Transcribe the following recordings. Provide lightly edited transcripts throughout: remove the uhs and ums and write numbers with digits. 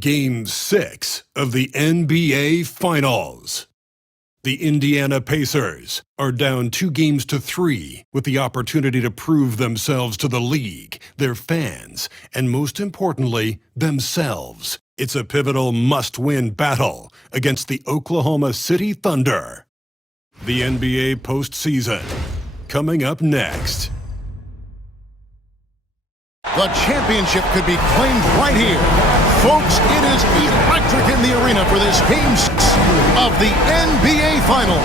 Game 6 of the NBA Finals. The Indiana Pacers are down 2-3 with the opportunity to prove themselves to the league, their fans, and most importantly, themselves. It's a pivotal must-win battle against the Oklahoma City Thunder. The NBA postseason, coming up next. The championship could be claimed right here. Folks, it is electric in the arena for this Game 6 of the NBA Finals.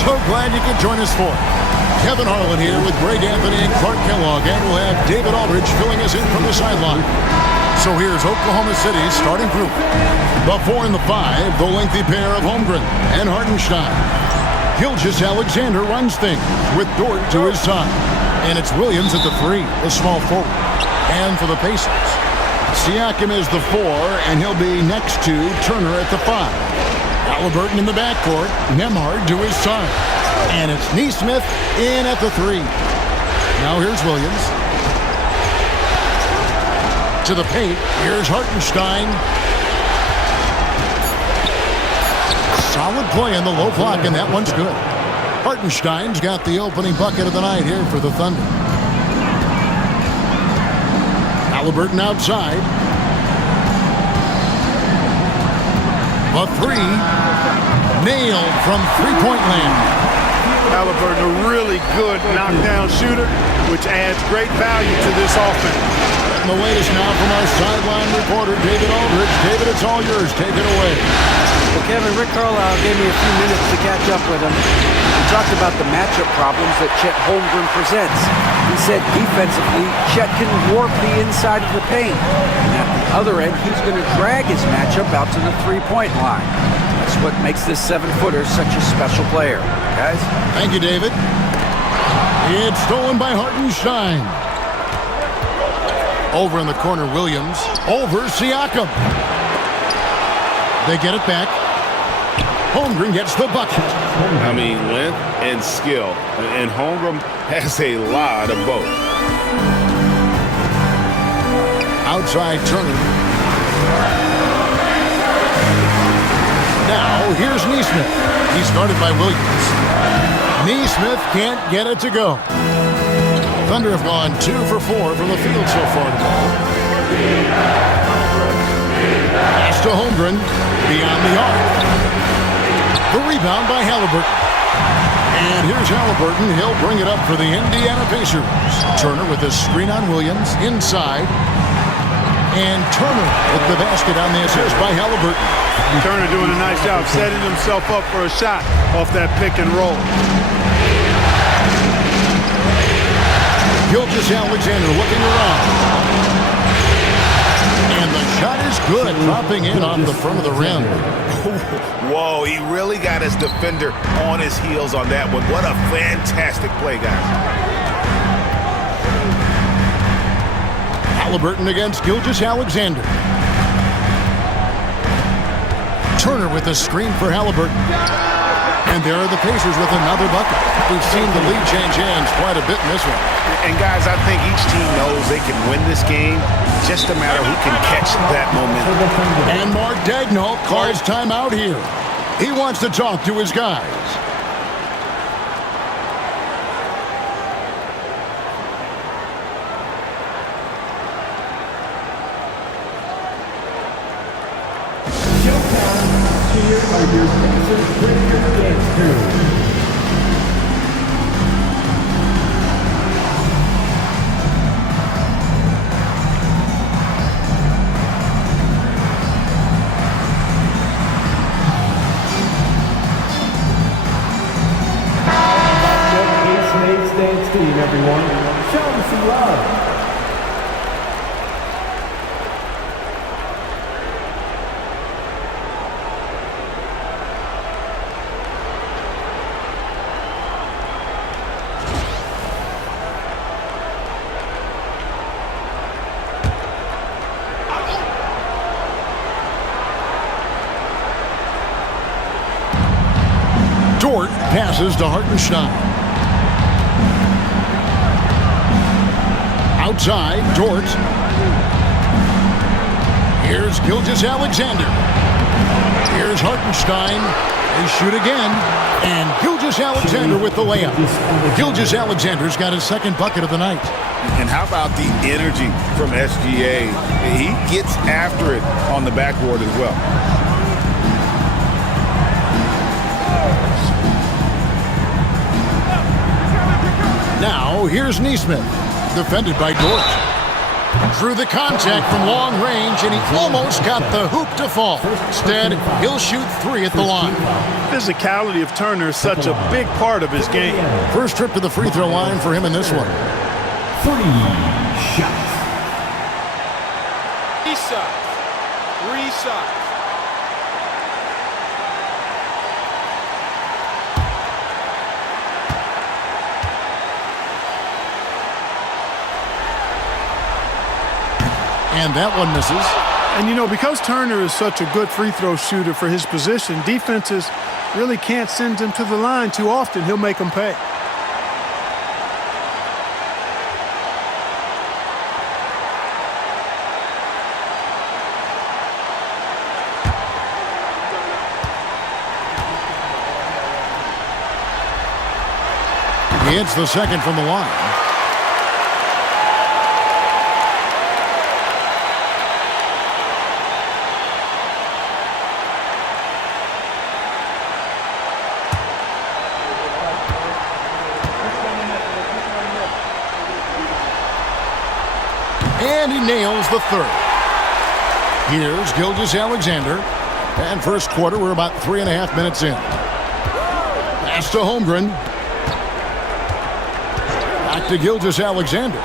So glad you could join us for it. Kevin Harlan here with Greg Anthony and Clark Kellogg, and we'll have David Aldridge filling us in from the sideline. So here's Oklahoma City's starting group. The 4 and the 5, the lengthy pair of Holmgren and Hartenstein. Gilgeous-Alexander runs things with Dort to his side. And it's Williams at the 3, the small forward. And for the Pacers, Siakam is the 4, and he'll be next to Turner at the 5. Halliburton in the backcourt, Nembhard to his side. And it's Nesmith in at the 3. Now here's Williams. To the paint, here's Hartenstein. Solid play in the low block, and that one's good. Hartenstein's got the opening bucket of the night here for the Thunder. Halliburton outside. The 3. Nailed from three-point land. Halliburton, a really good knockdown shooter, which adds great value to this offense. And the latest now from our sideline reporter, David Aldridge. David, it's all yours. Take it away. Well, Kevin, Rick Carlisle gave me a few minutes to catch up with him. He talked about the matchup problems that Chet Holmgren presents. He said defensively, Chet can warp the inside of the paint. And at the other end, he's going to drag his matchup out to the three-point line. That's what makes this 7-footer such a special player. Guys? Thank you, David. It's stolen by Hartenstein. Over in the corner, Williams. Over Siakam. They get it back. Holmgren gets the bucket. I mean, length and skill. And Holmgren has a lot of both. Outside Turner. Now, here's Nesmith. He's guarded by Williams. Nesmith can't get it to go. Thunder have gone 2 for 4 from the field so far today. Pass to Holmgren. Beyond the arc. The rebound by Halliburton. And here's Halliburton. He'll bring it up for the Indiana Pacers. Turner with a screen on Williams. Inside. And Turner with the basket on the assist by Halliburton. Turner doing a nice job setting himself up for a shot off that pick and roll. Gilgeous-Alexander looking around. And the shot is good, dropping in off the front of the rim. Whoa, he really got his defender on his heels on that one. What a fantastic play, guys. Halliburton against Gilgeous-Alexander. Turner with a screen for Halliburton. And there are the Pacers with another bucket. We've seen the lead change hands quite a bit in this one. And guys, I think each team knows they can win this game. Just a matter who can catch that momentum. And Mark Daigneault calls timeout here. He wants to talk to his guys. Here are your Pacers Breaker Dance Crew. Dance team, everyone. Show them some love. Dort passes to Hartenstein. Outside, Dort. Here's Here's Gilgeous-Alexander. Here's Hartenstein. They shoot again. And Gilgeous-Alexander with the layup. Gilgeous-Alexander's got his second bucket of the night. And how about the energy from SGA? He gets after it on the backboard as well. Now, here's Nesmith, defended by Dort. Drew the contact from long range, and he almost got the hoop to fall. Instead, he'll shoot 3 at the line. Physicality of Turner is such a big part of his game. First trip to the free throw line for him in this one. 3 shots. 3 shots. And that one misses. And, you know, because Turner is such a good free throw shooter for his position, defenses really can't send him to the line too often. He'll make them pay. He hits the second from the line. And he nails the third. Here's Gilgeous-Alexander. And first quarter, we're about 3.5 minutes in. Pass to Holmgren. Back to Gilgeous-Alexander.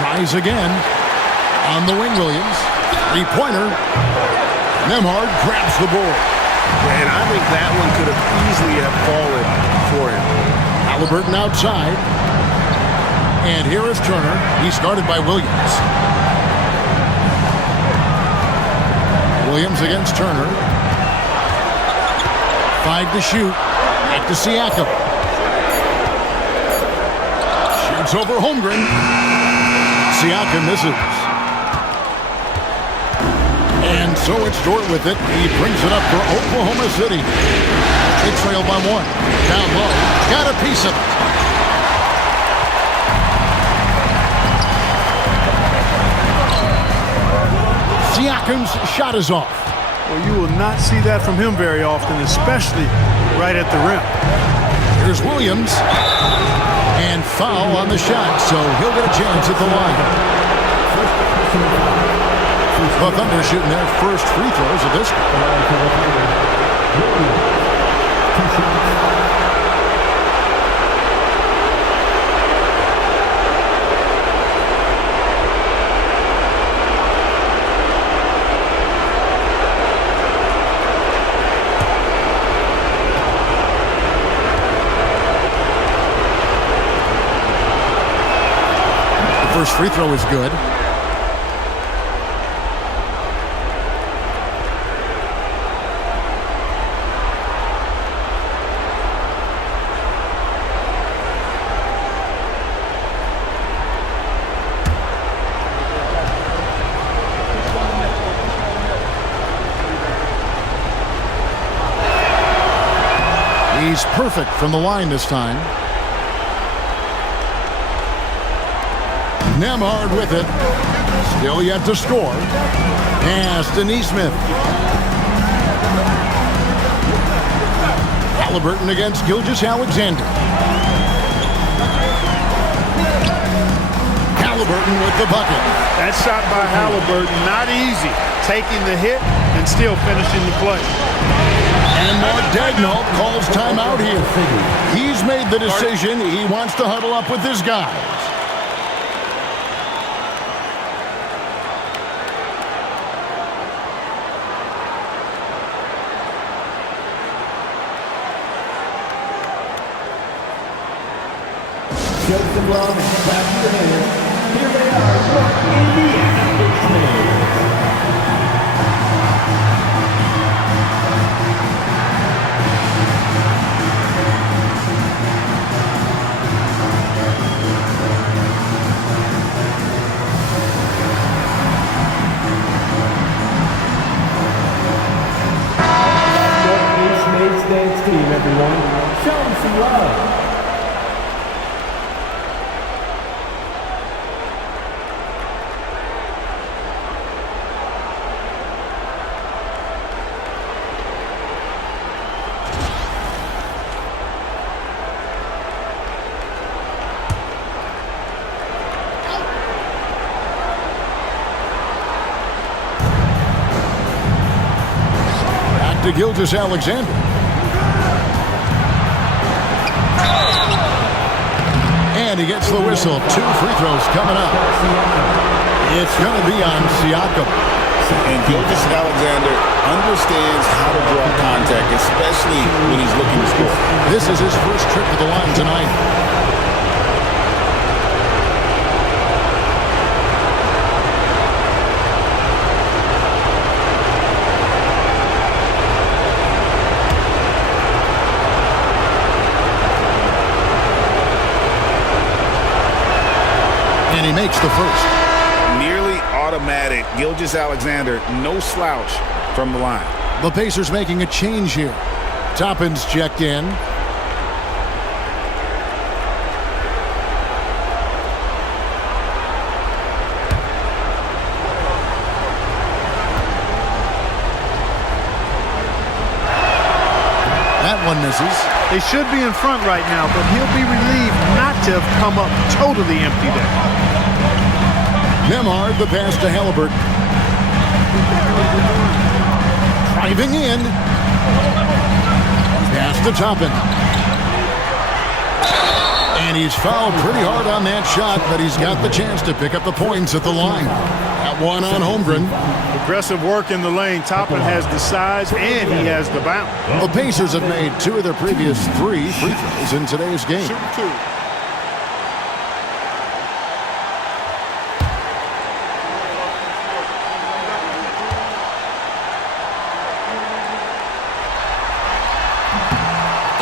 Tries again. On the wing, Williams. Three-pointer. Nembhard grabs the board. And I think that one could have easily have fallen for him. Halliburton outside. And here is Turner. He's guarded by Williams. Williams against Turner. 5 to shoot. Back to Siakam. Shoots over Holmgren. Siakam misses. And so it's Dort with it. He brings it up for Oklahoma City. They trail by 1. Down low. Got a piece of it. Siakam's shot is off. Well, you will not see that from him very often, especially right at the rim. Here's Williams. And foul on the shot, so he'll get a chance at the line. The Thunder shooting their first free throws of this first free throw is good. He's perfect from the line this time. Nembhard with it. Still yet to score. Pass to Nesmith. Halliburton against Gilgeous-Alexander. Halliburton with the bucket. That shot by Halliburton, not easy. Taking the hit and still finishing the play. And Mark Daigneault calls timeout here. He's made the decision. He wants to huddle up with his guys. Show some love and clap your hands. Here they are, your Indiana Pacers. team, everyone. Show them some love. To Gilgeous-Alexander. And he gets the whistle. 2 free throws coming up. It's going to be on Siakam. And Gilgeous-Alexander understands how to draw contact, especially when he's looking to score. This is his first trip to the line tonight. And he makes the first. Nearly automatic. Gilgeous-Alexander, no slouch from the line. The Pacers making a change here. Toppin's checked in. That one misses. They should be in front right now, but he'll be relieved not to have come up totally empty there. Nemhard, the pass to Halliburton. Driving in. Pass to Toppin. And he's fouled pretty hard on that shot, but he's got the chance to pick up the points at the line. That one on Holmgren. Aggressive work in the lane. Toppin has the size and he has the bounce. The Pacers have made 2 of their previous 3 free throws in today's game. Shoot 2.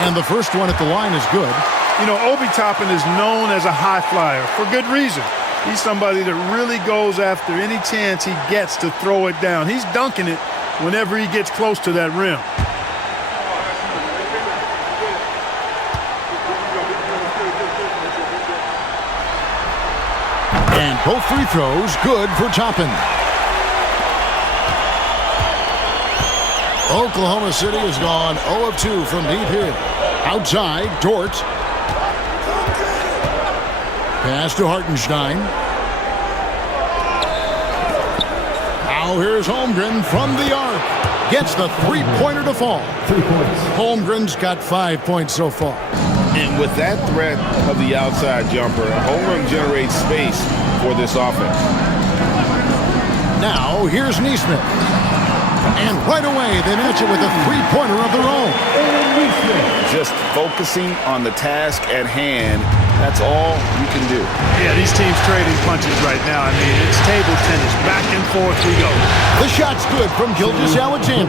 And the first one at the line is good. You know, Obi Toppin is known as a high flyer for good reason. He's somebody that really goes after any chance he gets to throw it down. He's dunking it whenever he gets close to that rim. And both free throws good for Toppin. Oklahoma City has gone 0 of 2 from deep here. Outside, Dort. Pass to Hartenstein. Now here's Holmgren from the arc. Gets the three-pointer to fall. 3 points. Holmgren's got 5 points so far. And with that threat of the outside jumper, Holmgren generates space for this offense. Now here's Nesmith. And right away, they match it with a three-pointer of their own. Just focusing on the task at hand, that's all you can do. Yeah, these teams trading punches right now. I mean, it's table tennis. Back and forth we go. The shot's good from Gilgeous-Alexander.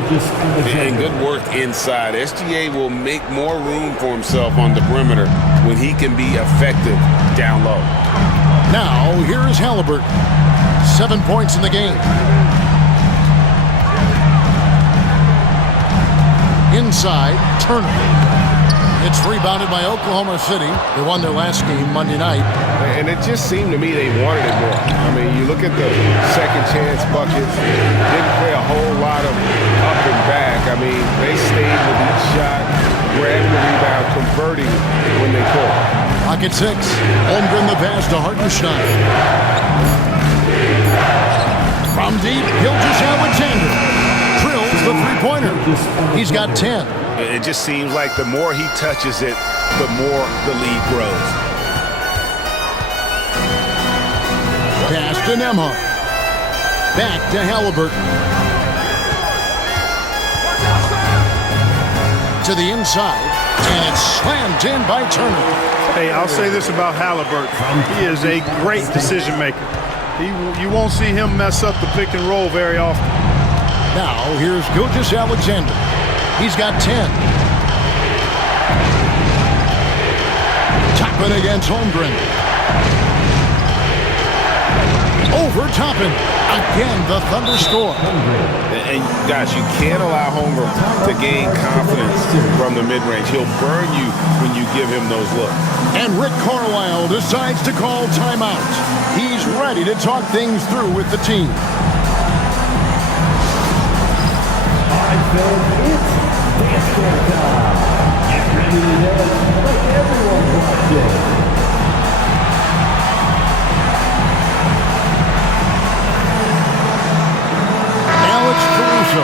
And good work inside. SGA will make more room for himself on the perimeter when he can be effective down low. Now, here is Halliburton. 7 points in the game. Inside, Turner. It's rebounded by Oklahoma City. They won their last game Monday night. And it just seemed to me they wanted it more. I mean, you look at the second chance buckets, didn't play a whole lot of up and back. I mean, they stayed with each shot, grabbing the rebound, converting when they could. Pocket 6. Holmgren the pass to Hartenstein. From deep, Gilgeous-Alexander drills the three-pointer. He's got 10. It just seems like the more he touches it, the more the lead grows. Pass to Nemhard. Back to Halliburton. To the inside, and it's slammed in by Turner. Hey, I'll say this about Halliburton. He is a great decision maker. You won't see him mess up the pick and roll very often. Now, here's Gilgeous-Alexander. He's got 10. Toppin against Holmgren. Over Toppin. Again, the Thunder score. And guys, you can't allow Holmgren to gain confidence from the mid-range. He'll burn you when you give him those looks. And Rick Carlisle decides to call timeout. He's ready to talk things through with the team. All right, fellas, it's dance floor time. Get ready to dance like everyone's watching. Alex Caruso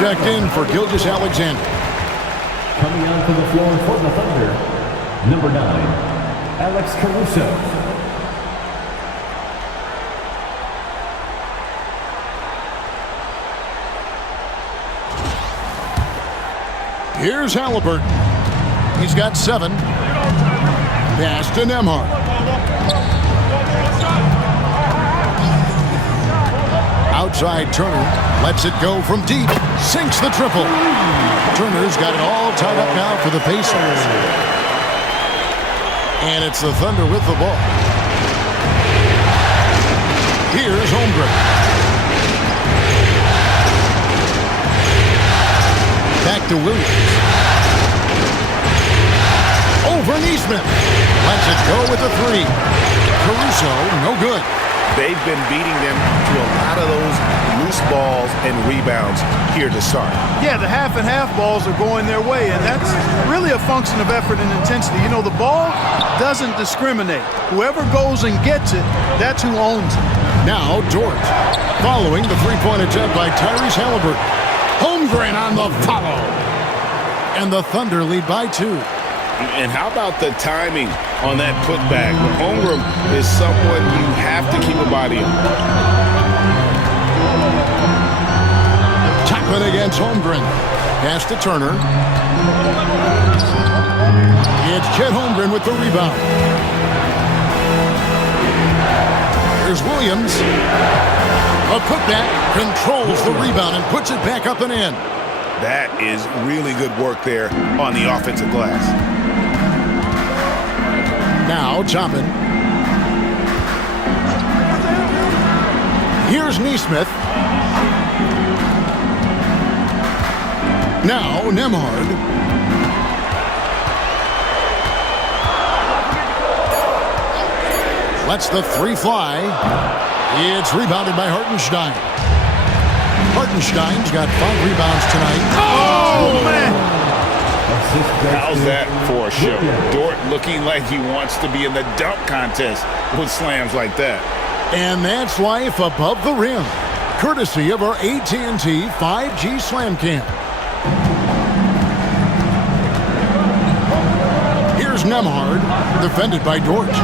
checked in for Gilgeous Alexander. Coming onto the floor for the Thunder, number 9, Alex Caruso. Here's Halliburton. He's got 7. Pass to Nembhard. Outside Turner. Lets it go from deep. Sinks the triple. Turner's got it all tied up now for the Pacers. And it's the Thunder with the ball. Here's Holmgren. Back to Williams. Over Neesmith. Lets it go with a 3. Caruso, no good. They've been beating them to a lot of those loose balls and rebounds here to start. Yeah, the half and half balls are going their way, and that's really a function of effort and intensity. You know, the ball doesn't discriminate. Whoever goes and gets it, that's who owns it. Now Dort, following the three-point attempt by Tyrese Halliburton. Holmgren on the follow. And the Thunder lead by 2. And how about the timing on that putback? Holmgren is someone you have to keep a body on. Toppin against Holmgren. Pass to Turner. It's Chet Holmgren with the rebound. Here's Williams. A putback controls the rebound and puts it back up and in. That is really good work there on the offensive glass. Now Toppin. Here's Neesmith. Now Nembhard. Lets the 3 fly. It's rebounded by Hartenstein. Hartenstein's got 5 rebounds tonight. Oh, man! How's that for a show? Dort looking like he wants to be in the dunk contest with slams like that. And that's life above the rim, courtesy of our AT&T 5G Slam Cam. Here's Nembhard, defended by Dort.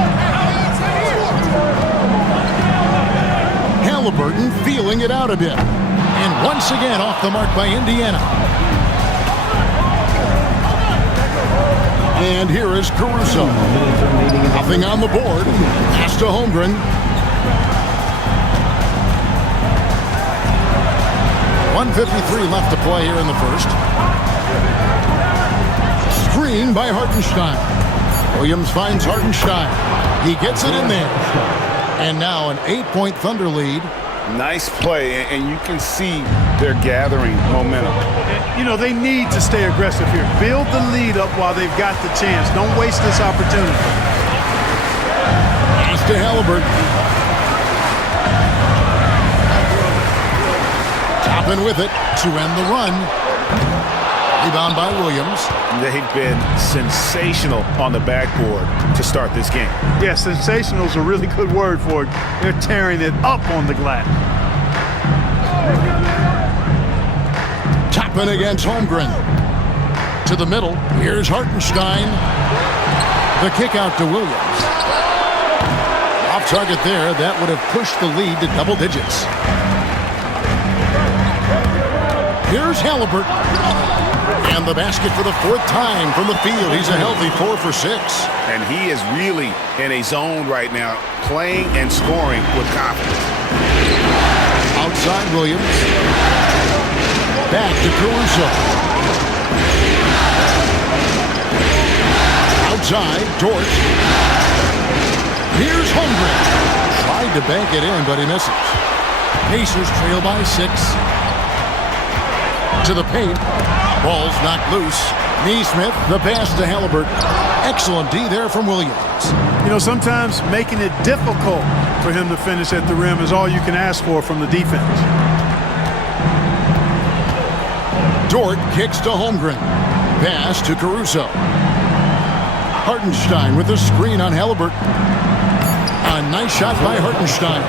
Halliburton feeling it out a bit. And once again off the mark by Indiana. And here is Caruso. Nothing on the board. Pass to Holmgren. .153 left to play here in the first. Screen by Hartenstein. Williams finds Hartenstein. He gets it in there. And now an 8-point Thunder lead. Nice play, and you can see they're gathering momentum. You know, they need to stay aggressive here. Build the lead up while they've got the chance. Don't waste this opportunity. Pass to Halliburton. Toppin with it to end the run. Rebound by Williams. They've been sensational on the backboard to start this game. Yeah, sensational is a really good word for it. They're tearing it up on the glass. Toppin against Holmgren. To the middle. Here's Hartenstein. The kick out to Williams. Off target there. That would have pushed the lead to double digits. Here's Halliburton. And the basket for the 4th time from the field. He's a healthy 4 for 6. And he is really in a zone right now, playing and scoring with confidence. Outside Williams. Back to Caruso. Outside Dort. Here's Holmgren. Tried to to bank it in, but he misses. Pacers trail by 6. To the paint. Ball's knocked loose. Neesmith, the pass to Halliburton. Excellent D there from Williams. You know, sometimes making it difficult for him to finish at the rim is all you can ask for from the defense. Dort kicks to Holmgren. Pass to Caruso. Hartenstein with the screen on Halliburton. A nice shot by Hartenstein.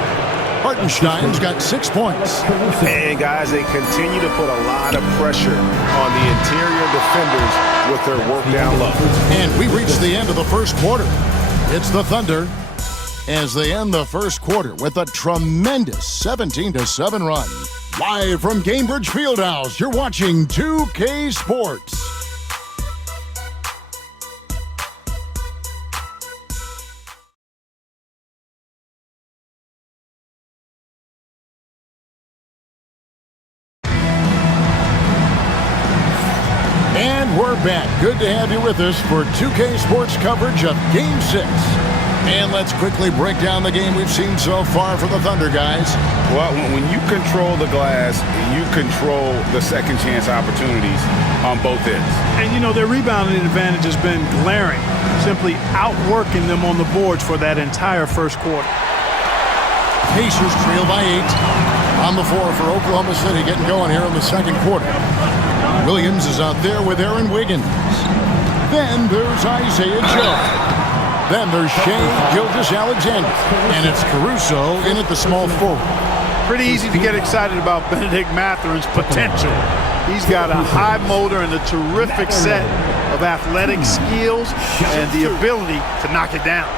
Hartenstein's got 6 points. And guys, they continue to put a lot of pressure on the interior defenders with their work down low. And we reach the end of the first quarter. It's the Thunder as they end the first quarter with a tremendous 17-7 run. Live from Cambridge Fieldhouse, you're watching 2K Sports. And we're back. Good to have you with us for 2K Sports coverage of Game 6. And let's quickly break down the game we've seen so far for the Thunder, guys. Well, when you control the glass, you control the second chance opportunities on both ends. And, you know, their rebounding advantage has been glaring, simply outworking them on the boards for that entire first quarter. Pacers trail by 8. On the floor for Oklahoma City, getting going here in the second quarter. Williams is out there with Aaron Wiggins. Then there's Isaiah Joe. Then there's Shea Gilgeous-Alexander. And it's Caruso in at the small forward. Pretty easy to get excited about Benedict Matherin's potential. He's got a high motor and a terrific set of athletic skills and the ability to knock it down.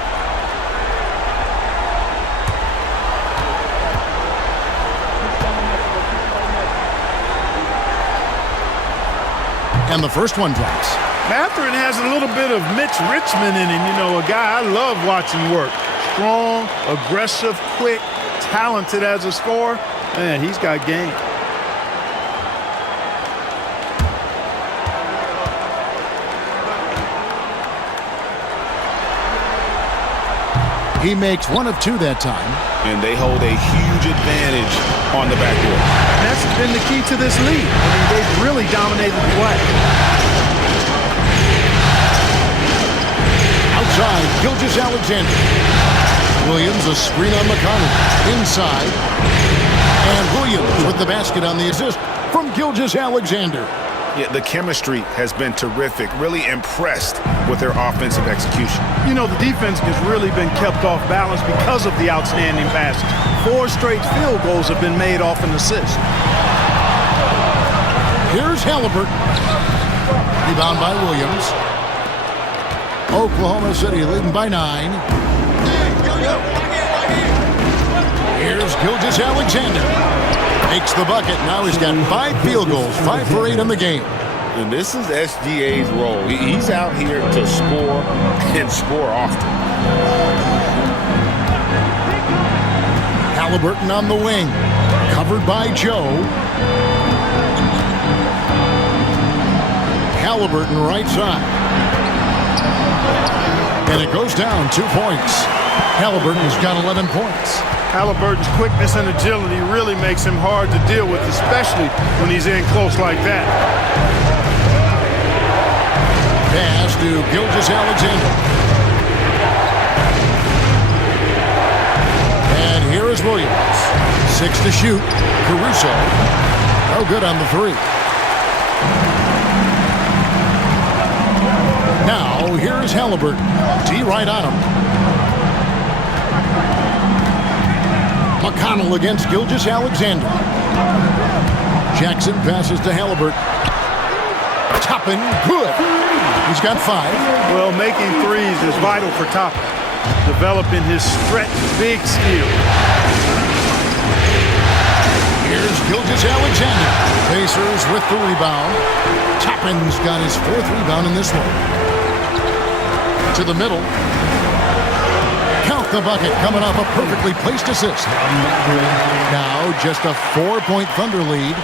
And the first one drops. Matherin has a little bit of Mitch Richmond in him. You know, a guy I love watching work. Strong, aggressive, quick, talented as a scorer. Man, he's got game. He makes 1 of 2 that time. And they hold a huge advantage on the backdoor. And that's been the key to this lead. I mean, they've really dominated the play. Outside, Gilgeous-Alexander. Williams, a screen on McConnell. Inside. And Williams with the basket on the assist from Gilgeous-Alexander. Yeah, the chemistry has been terrific. Really impressed with their offensive execution. You know, the defense has really been kept off balance because of the outstanding passes. 4 straight field goals have been made off an assist. Here's Halliburton. Rebound by Williams. Oklahoma City leading by 9. Here's Gilgeous-Alexander. Makes the bucket. Now he's got 5 field goals, 5 for 8 in the game. And this is SGA's role. He's out here to score and score often. Halliburton on the wing. Covered by Joe. Halliburton right side. And it goes down 2 points. Halliburton's got 11 points. Halliburton's quickness and agility really makes him hard to deal with, especially when he's in close like that. Pass to Gilgeous-Alexander. And here is Williams. 6 to shoot. Caruso. No good on the 3. Now, here is Halliburton. D right on him. McConnell against Gilgeous-Alexander. Jackson passes to Halliburton. Toppin, good. He's got 5. Well, making threes is vital for Toppin. Developing his stretch big skill. Here's Gilgeous-Alexander. Pacers with the rebound. Toppin's got his 4th rebound in this one. To the middle. Count the bucket, coming off a perfectly placed assist. Now just a 4-point Thunder lead.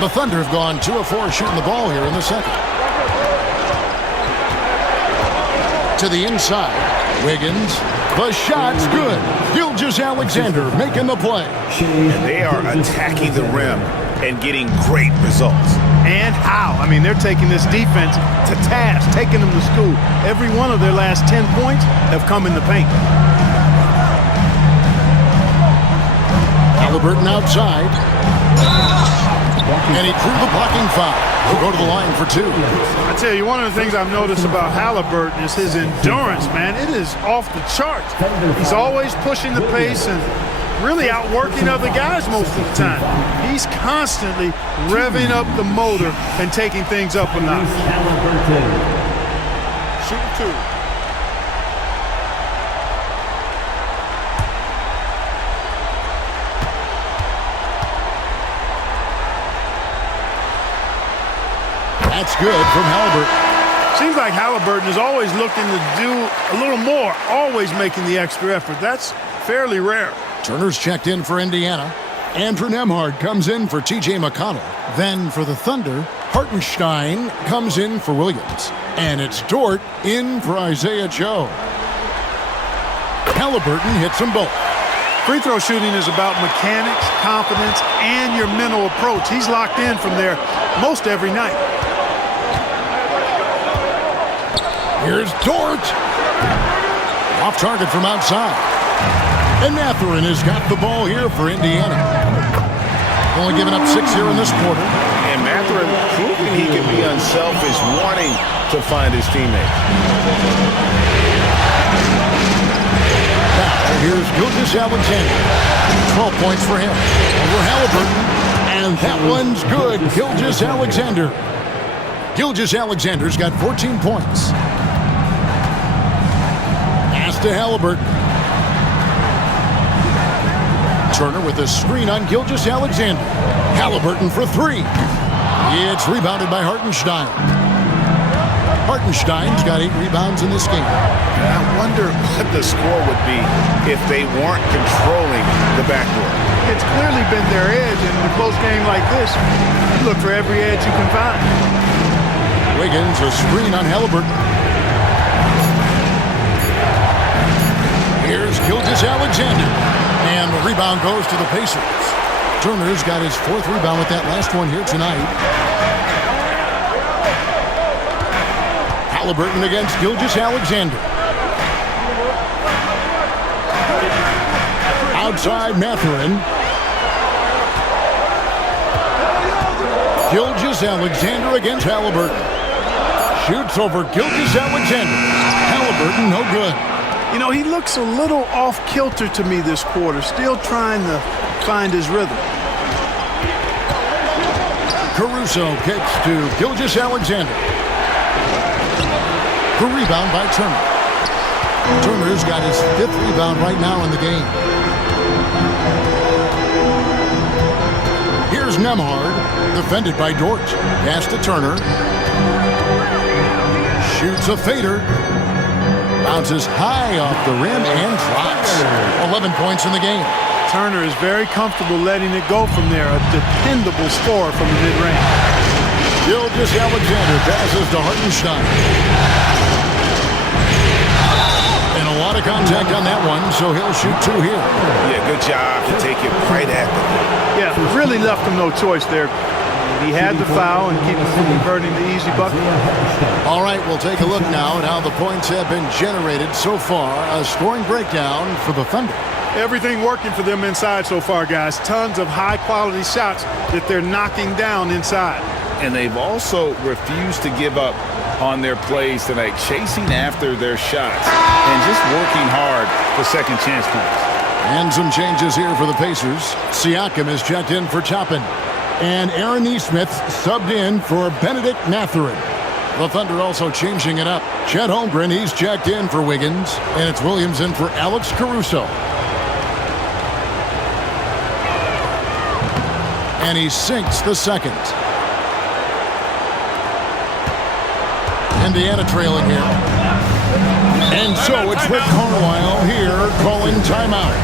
The Thunder have gone 2 of 4 shooting the ball here in the second. To the inside. Wiggins The shot's good. Gilgeous-Alexander making the play. And they are attacking the rim and getting great results. And how? I mean, they're taking this defense to task, taking them to school. Every one of their last 10 points have come in the paint. Halliburton outside. And he drew the blocking foul. He'll go to the line for two. I tell you, one of the things I've noticed about Halliburton is his endurance, man. It is off the charts. He's always pushing the pace and really outworking other guys most of the time. He's constantly revving up the motor and taking things up a notch. Shoot two. That's good from Halliburton. Seems like Halliburton is always looking to do a little more, always making the extra effort. That's fairly rare. Turner's checked in for Indiana. Andrew Nembhard comes in for T.J. McConnell. Then for the Thunder, Hartenstein comes in for Williams. And it's Dort in for Isaiah Joe. Halliburton hits them both. Free throw shooting is about mechanics, confidence, and your mental approach. He's locked in from there most every night. Here's Dort. Off target from outside. And Mathurin has got the ball here for Indiana. Only giving up 6 here in this quarter. And Mathurin proving he can be unselfish, wanting to find his teammates. Now, here's Gilgeous-Alexander. 12 points for him. Over Halliburton. And that one's good. Gilgeous-Alexander. Gilgeous-Alexander's got 14 points. Pass to Halliburton. Turner with a screen on Gilgeous-Alexander. Halliburton for three. It's rebounded by Hartenstein. Hartenstein's got 8 rebounds in this game. I wonder what the score would be if they weren't controlling the backcourt. It's clearly been their edge, and in a close game like this, you look for every edge you can find. Wiggins, a screen on Halliburton. Here's Gilgeous-Alexander. And the rebound goes to the Pacers. Turner's got his 4th rebound with that last one here tonight. Halliburton against Gilgeous-Alexander. Outside Mathurin. Gilgeous-Alexander against Halliburton. Shoots over Gilgeous-Alexander. Halliburton, no good. You know, he looks a little off-kilter to me this quarter, still trying to find his rhythm. Caruso kicks to Gilgeous-Alexander. The rebound by Turner. Turner's got his 5th rebound right now in the game. Here's Nembhard, defended by Dort. Pass to Turner. Shoots a fader. Bounces high off the rim and drops. 11 points in the game. Turner is very comfortable letting it go from there. A dependable scorer from the mid-range. Gilgeous-Alexander passes to Hartenstein. And a lot of contact on that one, so he'll shoot 2 here. Yeah, good job to take it right at the rim. Yeah, really left him no choice there. He had the foul and keep him from converting the easy bucket. All right, we'll take a look now at how the points have been generated so far. A scoring breakdown for the Thunder. Everything working for them inside so far, guys. Tons of high-quality shots that they're knocking down inside. And they've also refused to give up on their plays tonight, chasing after their shots and just working hard for second chance points. And some changes here for the Pacers. Siakam is checked in for Toppin. And Aaron Nesmith subbed in for Benedict Mathurin. The Thunder also changing it up. Chet Holmgren, he's checked in for Wiggins. And it's Williams in for Alex Caruso. And he sinks the second. Indiana trailing here. And so it's Rick Carlisle here calling timeout.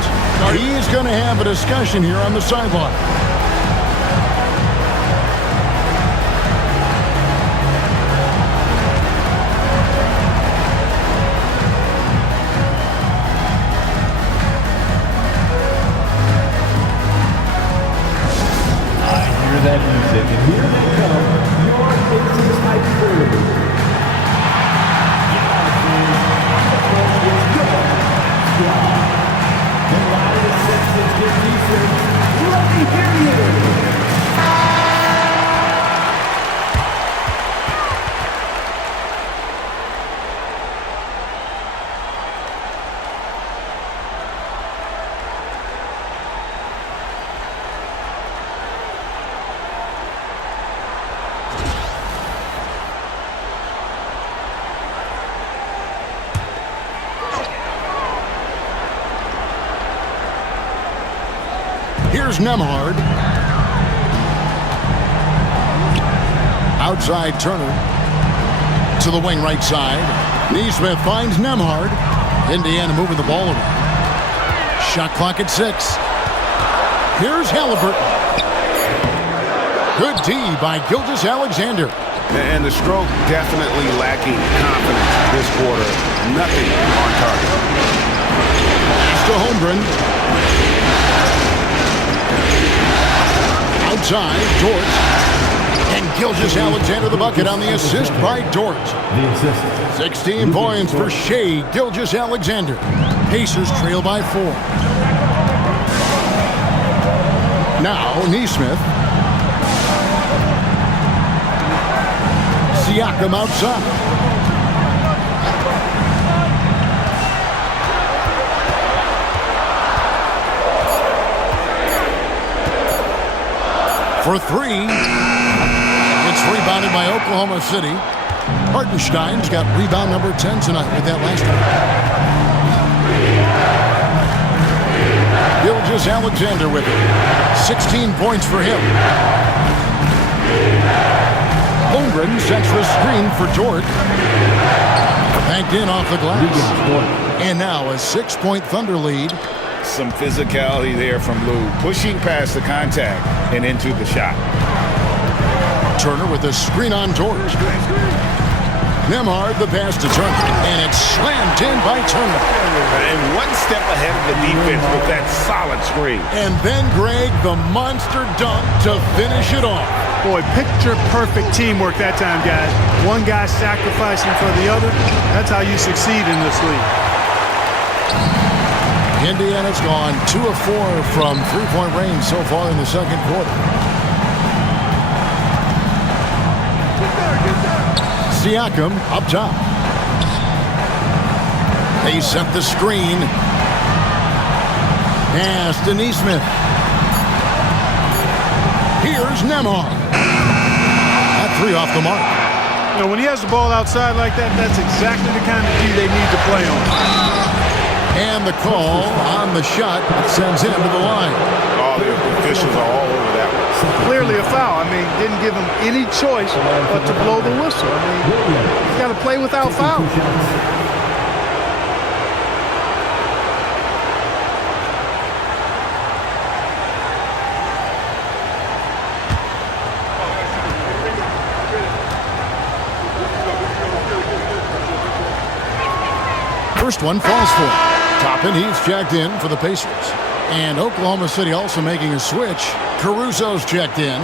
He's going to have a discussion here on the sideline. that music, and here they come, your Pacers hype crew. Yeah, fans, the front is good. Squad. The line is set to good defense. Let me hear you. Here's Nembhard. Outside Turner. To the wing right side. Neesmith finds Nembhard. Indiana moving the ball around. Shot clock at 6. Here's Halliburton. Good D by Gilgeous-Alexander. And the stroke definitely lacking confidence this quarter. Nothing on target. Pass to Holmgren. Outside, Dort. And Gilgeous-Alexander the bucket on the assist by Dort. 16 points for Shai Gilgeous-Alexander. Pacers trail by 4. Now, Neesmith. Siakam outside. For 3. It's rebounded by Oklahoma City. Hartenstein's got rebound number 10 tonight with that last one. Gilgeous-Alexander with it. 16 points for him. Holmgren sets the screen for Dort. Banked in off the glass. And now a 6-point Thunder lead. Some physicality there from Lou, pushing past the contact and into the shot. Turner with the screen on Dort. Nembhard the pass to Turner, and it's slammed in by Turner. And one step ahead of the defense with that solid screen. And then Greg, the monster dunk to finish it off. Boy, picture-perfect teamwork that time, guys. One guy sacrificing for the other. That's how you succeed in this league. Indiana's gone 2 of 4 from three-point range so far in the second quarter. Siakam up top. They set the screen. Pass to Neesmith. Here's Nembhard. That 3 off the mark. You know, when he has the ball outside like that, that's exactly the kind of D they need to play on. And the call on the shot sends him to the line. Oh, the officials are all over that one. Clearly a foul. I mean, didn't give him any choice but to blow the whistle. I mean, he's got to play without foul. First one falls for him. Toppin, he's checked in for the Pacers. And Oklahoma City also making a switch. Caruso's checked in.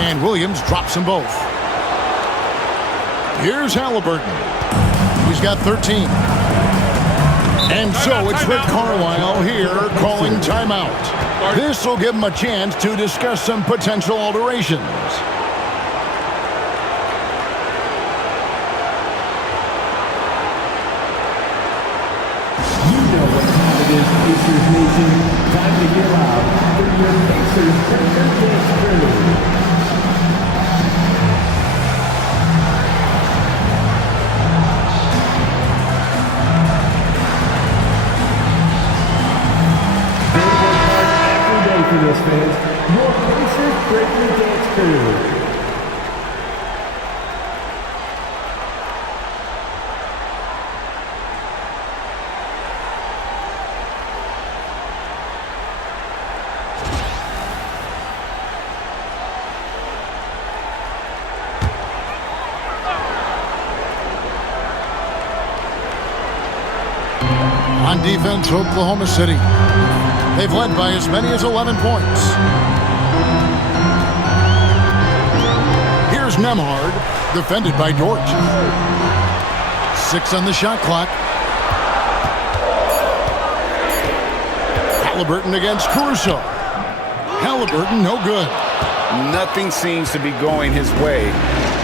And Williams drops them both. Here's Halliburton. He's got 13. And so it's Rick Carlisle here calling timeout. This will give him a chance to discuss some potential alterations. You know what time it is, Pacers Nation. Time to get loud for your Pacers Center Dance Crew. This fans, your Pacers Breaking Dance Crew. On defense, Oklahoma City. They've led by as many as 11 points. Here's Nemhard, defended by Dort. 6 on the shot clock. Halliburton against Caruso. Halliburton, no good. Nothing seems to be going his way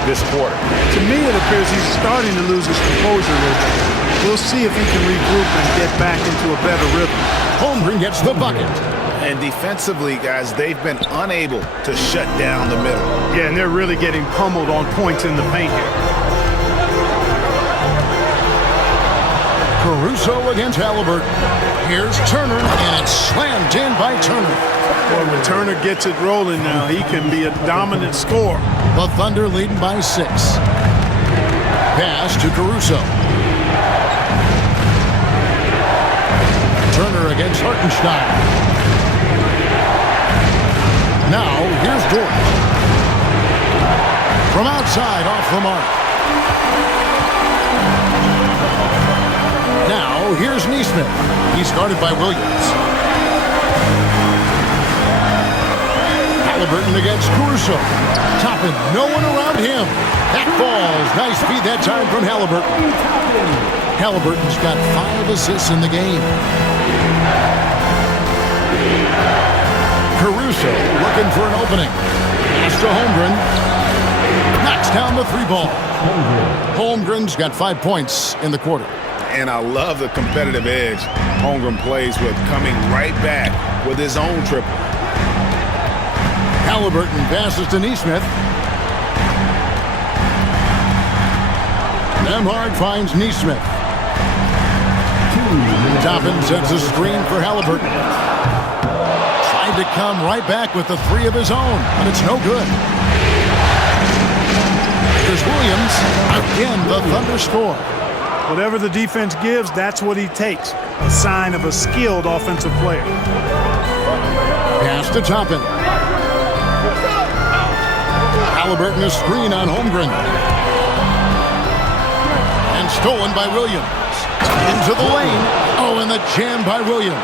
this quarter. To me, it appears he's starting to lose his composure a little bit. We'll see if he can regroup and get back into a better rhythm. Holmgren gets the bucket. And defensively, guys, they've been unable to shut down the middle. Yeah, and they're really getting pummeled on points in the paint here. Caruso against Halliburton. Here's Turner, and it's slammed in by Turner. Boy, when Turner gets it rolling now, he can be a dominant scorer. The Thunder leading by 6. Pass to Caruso. Turner against Hartenstein. Now, here's Dort. From outside, off the mark. Now, here's Nesmith. He's guarded by Williams. Halliburton against Caruso. Toppin, no one around him. That falls. Nice feed that time from Halliburton. Halliburton's got 5 assists in the game. Caruso looking for an opening. Pass to Holmgren. Knocks down the 3-ball. Holmgren's got 5 points in the quarter. And I love the competitive edge Holmgren plays with, coming right back with his own triple. Halliburton passes to Nesmith. Nemhard finds Nesmith. Toppin sets a screen for Halliburton. Tried to come right back with the 3 of his own, but it's no good. There's Williams. Again, the Thunder score. Whatever the defense gives, that's what he takes. A sign of a skilled offensive player. Pass to Toppin. Halliburton a screen on Holmgren. And stolen by Williams. Into the lane. Oh, and the jam by Williams.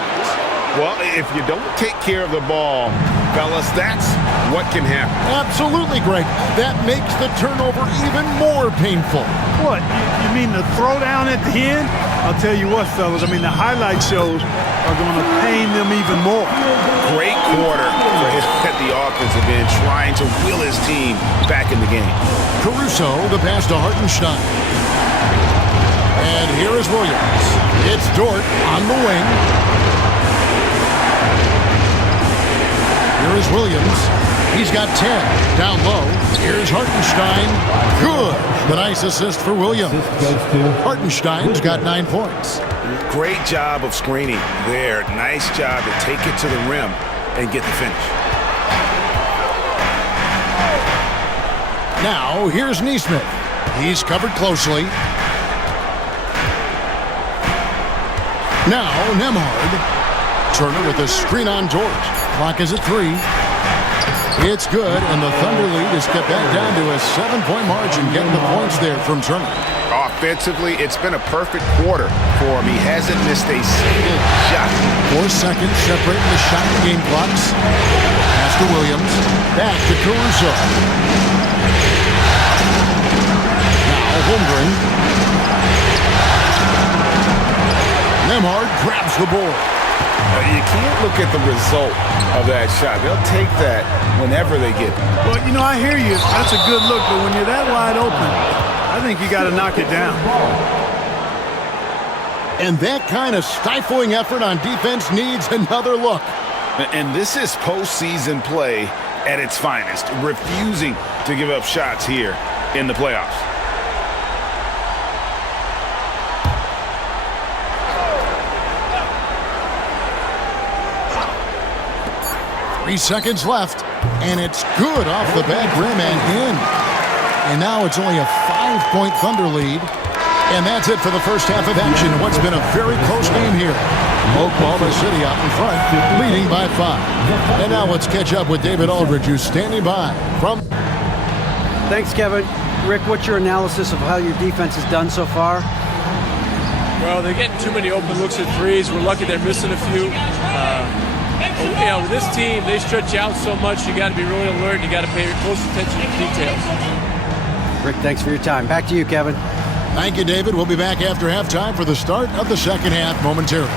Well, if you don't take care of the ball, fellas, that's what can happen. Absolutely, Greg. That makes the turnover even more painful. What? You mean the throwdown at the end? I'll tell you what, fellas. I mean, the highlight shows are going to pain them even more. Great quarter for him at the offensive end, trying to will his team back in the game. Caruso, the pass to Hartenstein. And here is Williams. It's Dort on the wing. Here is Williams. He's got 10. Down low. Here's Hartenstein. Good. The nice assist for Williams. Hartenstein's got 9 points. Great job of screening there. Nice job to take it to the rim and get the finish. Now, here's Nesmith. He's covered closely. Now, Nemhard. Turner with a screen on George. Clock is at 3. It's good, and the Thunder lead is kept back down to a 7-point margin, getting the points there from Turner. Offensively, it's been a perfect quarter for him. He hasn't missed a single shot. 4 seconds separating the shot and game clocks. Pass to Williams. Back to Caruso. Now Holmgren. Nemhard grabs the board. You can't look at the result of that shot. They'll take that whenever they get it. Well, you know, I hear you. That's a good look, but when you're that wide open, I think you got to knock it down. And that kind of stifling effort on defense needs another look. And this is postseason play at its finest, refusing to give up shots here in the playoffs. 3 seconds left, and it's good off the back rim and in. And now it's only a 5-point Thunder lead. And that's it for the first half of action. What's been a very close game here. Oklahoma City out in front, leading by 5. And now let's catch up with David Aldridge, who's standing by from... Thanks, Kevin. Rick, what's your analysis of how your defense has done so far? Well, they're getting too many open looks at threes. We're lucky they're missing a few. With this team, they stretch you out so much, you got to be really alert. You got to pay close attention to details. Rick, thanks for your time. Back to you, Kevin. Thank you, David. We'll be back after halftime for the start of the second half momentarily.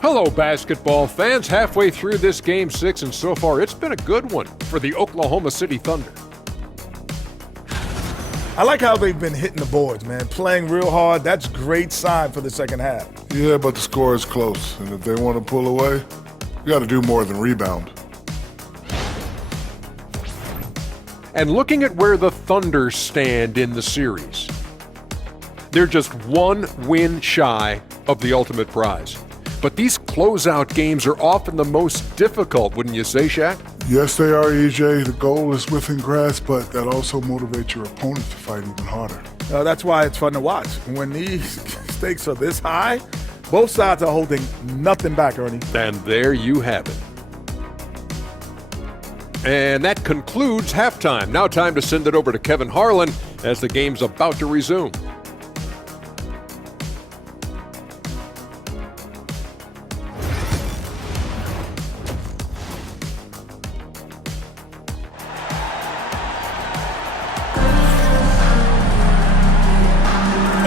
Hello, basketball fans. Halfway through this Game 6, and so far it's been a good one for the Oklahoma City Thunder. I like how they've been hitting the boards, man. Playing real hard. That's a great sign for the second half. Yeah, but the score is close, and if they want to pull away, you got to do more than rebound. And looking at where the Thunder stand in the series, they're just one win shy of the ultimate prize. But these closeout games are often the most difficult, wouldn't you say, Shaq? Yes, they are, EJ. The goal is within grasp, but that also motivates your opponent to fight even harder. That's why it's fun to watch. When these stakes are this high, both sides are holding nothing back, Ernie. And there you have it. And that concludes halftime. Now time to send it over to Kevin Harlan as the game's about to resume.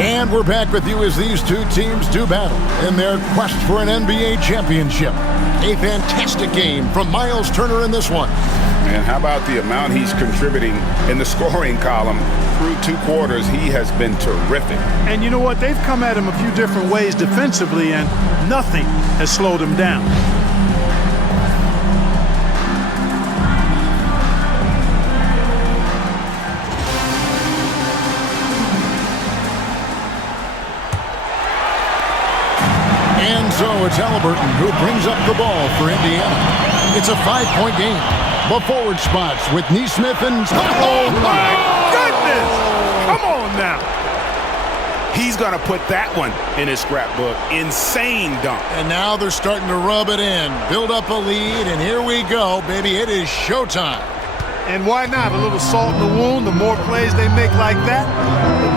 And we're back with you as these two teams do battle in their quest for an NBA championship. A fantastic game from Miles Turner in this one. And how about the amount he's contributing in the scoring column? Through 2 quarters, he has been terrific. And you know what? They've come at him a few different ways defensively, and nothing has slowed him down. So it's Halliburton who brings up the ball for Indiana. It's a 5-point game. The forward spots with Nesmith and... Oh, my goodness! Come on now. He's going to put that one in his scrapbook. Insane dunk. And now they're starting to rub it in. Build up a lead, and here we go, baby. It is showtime. And why not? A little salt in the wound. The more plays they make like that,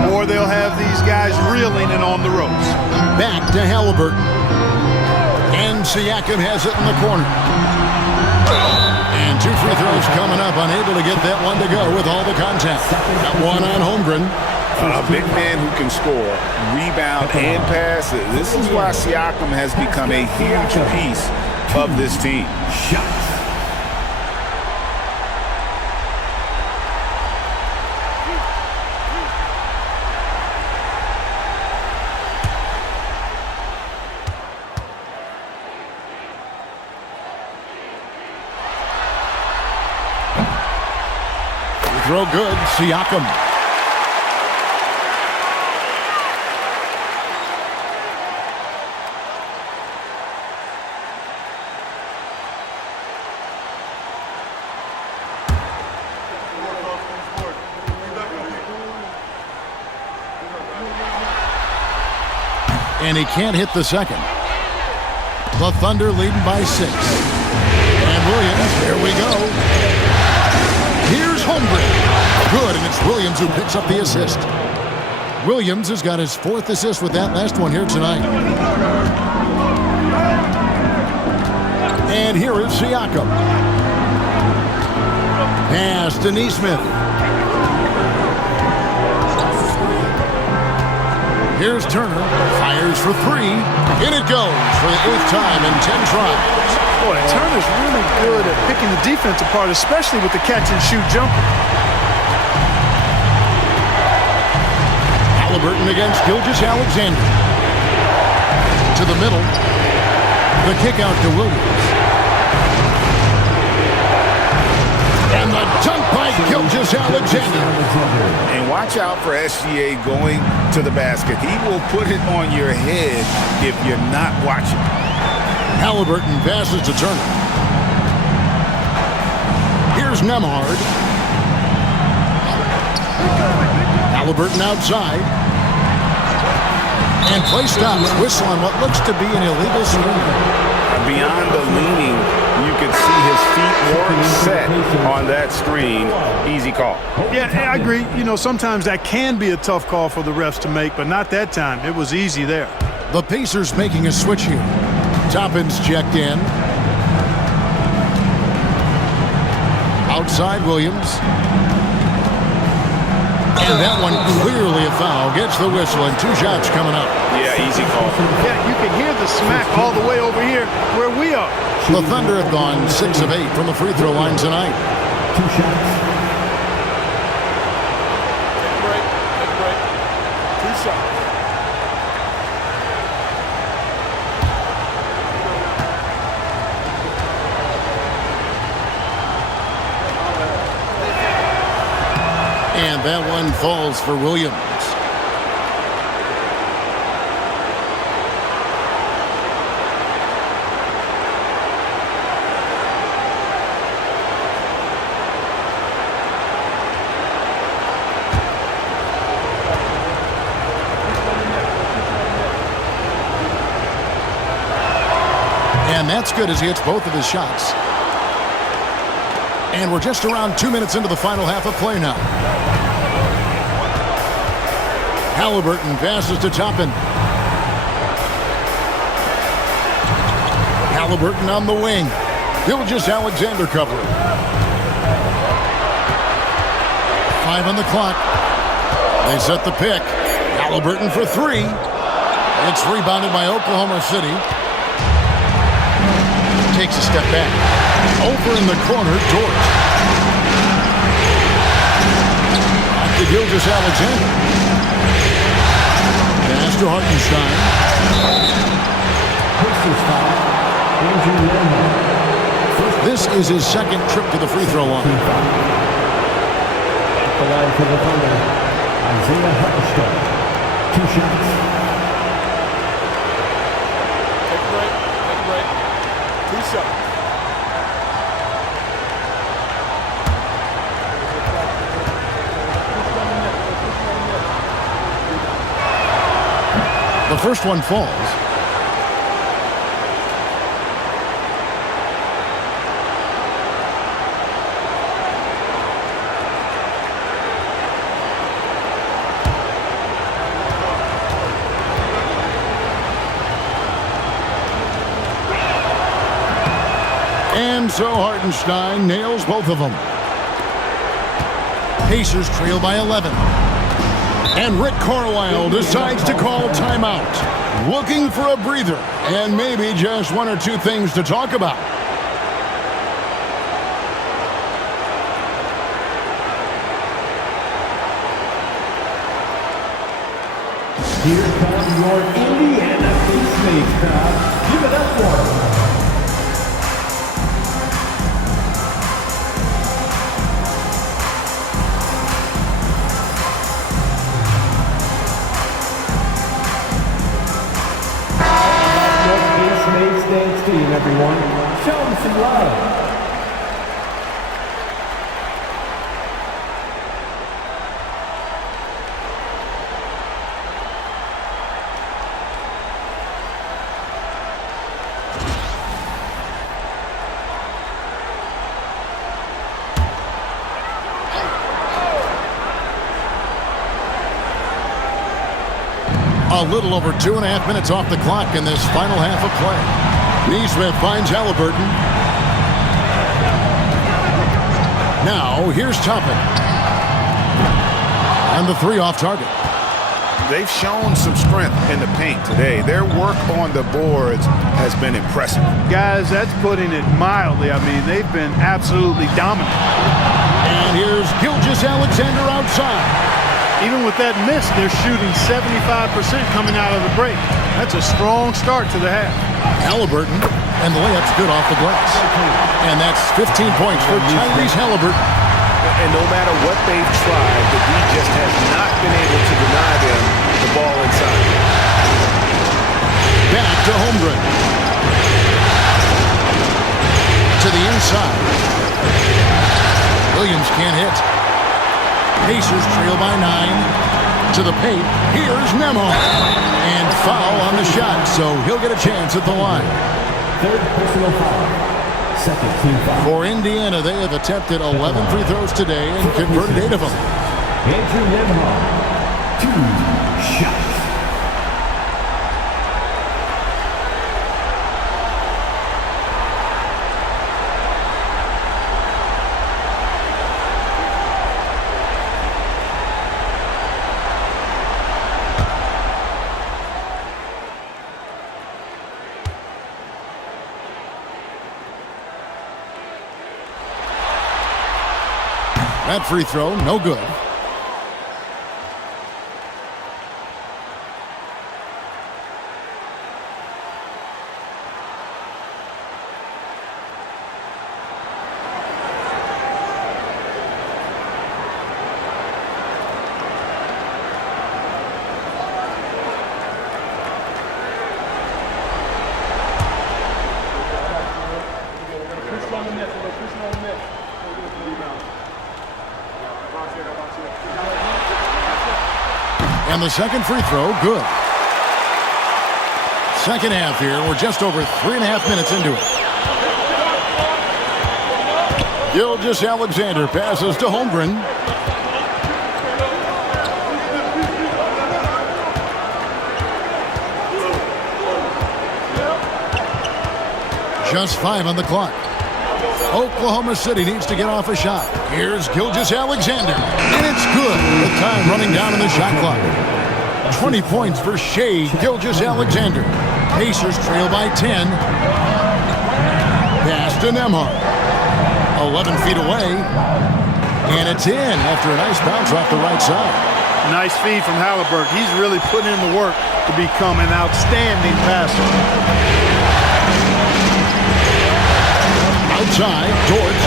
the more they'll have these guys reeling and on the ropes. Back to Halliburton. And Siakam has it in the corner. And 2 free throws coming up, unable to get that one to go with all the contact. Got one on Holmgren. A big man who can score, rebound, and pass. This is why Siakam has become a huge piece of this team. Throw good, Siakam. And he can't hit the second. The Thunder leading by 6. And Williams, there we go. Here's Holmgren. Good, and it's Williams who picks up the assist. Williams has got his 4th assist with that last one here tonight. And here is Siakam. Pass to Nesmith. Here's Turner. Fires for 3. In it goes for the 8th time in 10 tries. Boy, Turner's really good at picking the defense apart, especially with the catch-and-shoot jumper. Halliburton against Gilgeous-Alexander. To the middle. The kick out to Williams. And the dunk by Gilgeous-Alexander. And watch out for SGA going to the basket. He will put it on your head if you're not watching. Halliburton passes to Turner. Here's Here's Nemhard. Halliburton outside. And play stops. Whistle on what looks to be an illegal screen. Beyond the leaning, you could see his feet weren't set on that screen. Easy call. Yeah, I agree. You know, sometimes that can be a tough call for the refs to make, but not that time. It was easy there. The Pacers making a switch here. Toppin's checked in. Outside Williams. And that one clearly a foul. Gets the whistle and 2 shots coming up. Yeah, easy call. Yeah, you can hear the smack all the way over here where we are. The Thunder have gone 6 of 8 from the free throw line tonight. 2 shots. Take a break. 2 shots. And that one falls for Williams. And that's good as he hits both of his shots. And we're just around 2 minutes into the final half of play now. Halliburton passes to Toppin. Halliburton on the wing. Gilgeous-Alexander covering. 5 on the clock. They set the pick. Halliburton for 3. It's rebounded by Oklahoma City. Takes a step back. Over in the corner, Dort. Back to Gilgeous-Alexander. Pass to Hartenstein. This is his second trip to the free throw line. At the line for the Thunder, Isaiah Hartenstein. 2 shots. Take a break. 2 shots. The first one falls. And so Hartenstein nails both of them. Pacers trail by 11. And Rick Carlisle decides to call timeout. Looking for a breather and maybe just 1 or 2 things to talk about. Here comes your Indiana Pacers crowd. Give it up for them. Team, everyone. Show them some love. A little over 2.5 minutes off the clock in this final half of play. Neesmith finds Halliburton. Now, here's Toppin. And the 3 off target. They've shown some strength in the paint today. Their work on the boards has been impressive. Guys, that's putting it mildly. I mean, they've been absolutely dominant. And here's Gilgeous-Alexander outside. Even with that miss, they're shooting 75% coming out of the break. That's a strong start to the half. Halliburton, and the layup's good off the glass. And that's 15 points for Tyrese Halliburton. And no matter what they've tried, the D just has not been able to deny them the ball inside. Back to Holmgren. To the inside. Williams can't hit. Pacers trail by 9. To the paint. Here's Nembhard. And foul on the shot, so he'll get a chance at the line. Third personal foul. Second team foul. For Indiana, they have attempted 11 free throws today and converted 8 of them. Andrew Nembhard, 2 shots. That free throw, no good. And the second free throw, good. Second half here. We're just over 3.5 minutes into it. Gilgeous-Alexander passes to Holmgren. Just 5 on the clock. Oklahoma City needs to get off a shot. Here's Gilgeous-Alexander, and it's good with time running down on the shot clock. 20 points for Shai Gilgeous-Alexander. Pacers trail by 10. Pass to Nembhard. 11 feet away, and it's in after a nice bounce off the right side. Nice feed from Halliburton. He's really putting in the work to become an outstanding passer. Outside, Dort.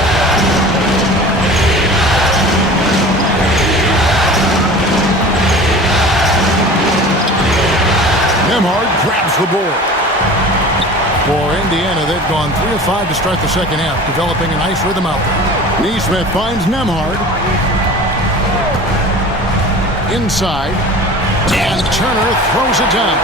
Nembhard grabs the board. For Indiana, they've gone 3 of 5 to start the second half, developing a nice rhythm out there. Nesmith finds Nembhard. Inside, and Turner throws it down.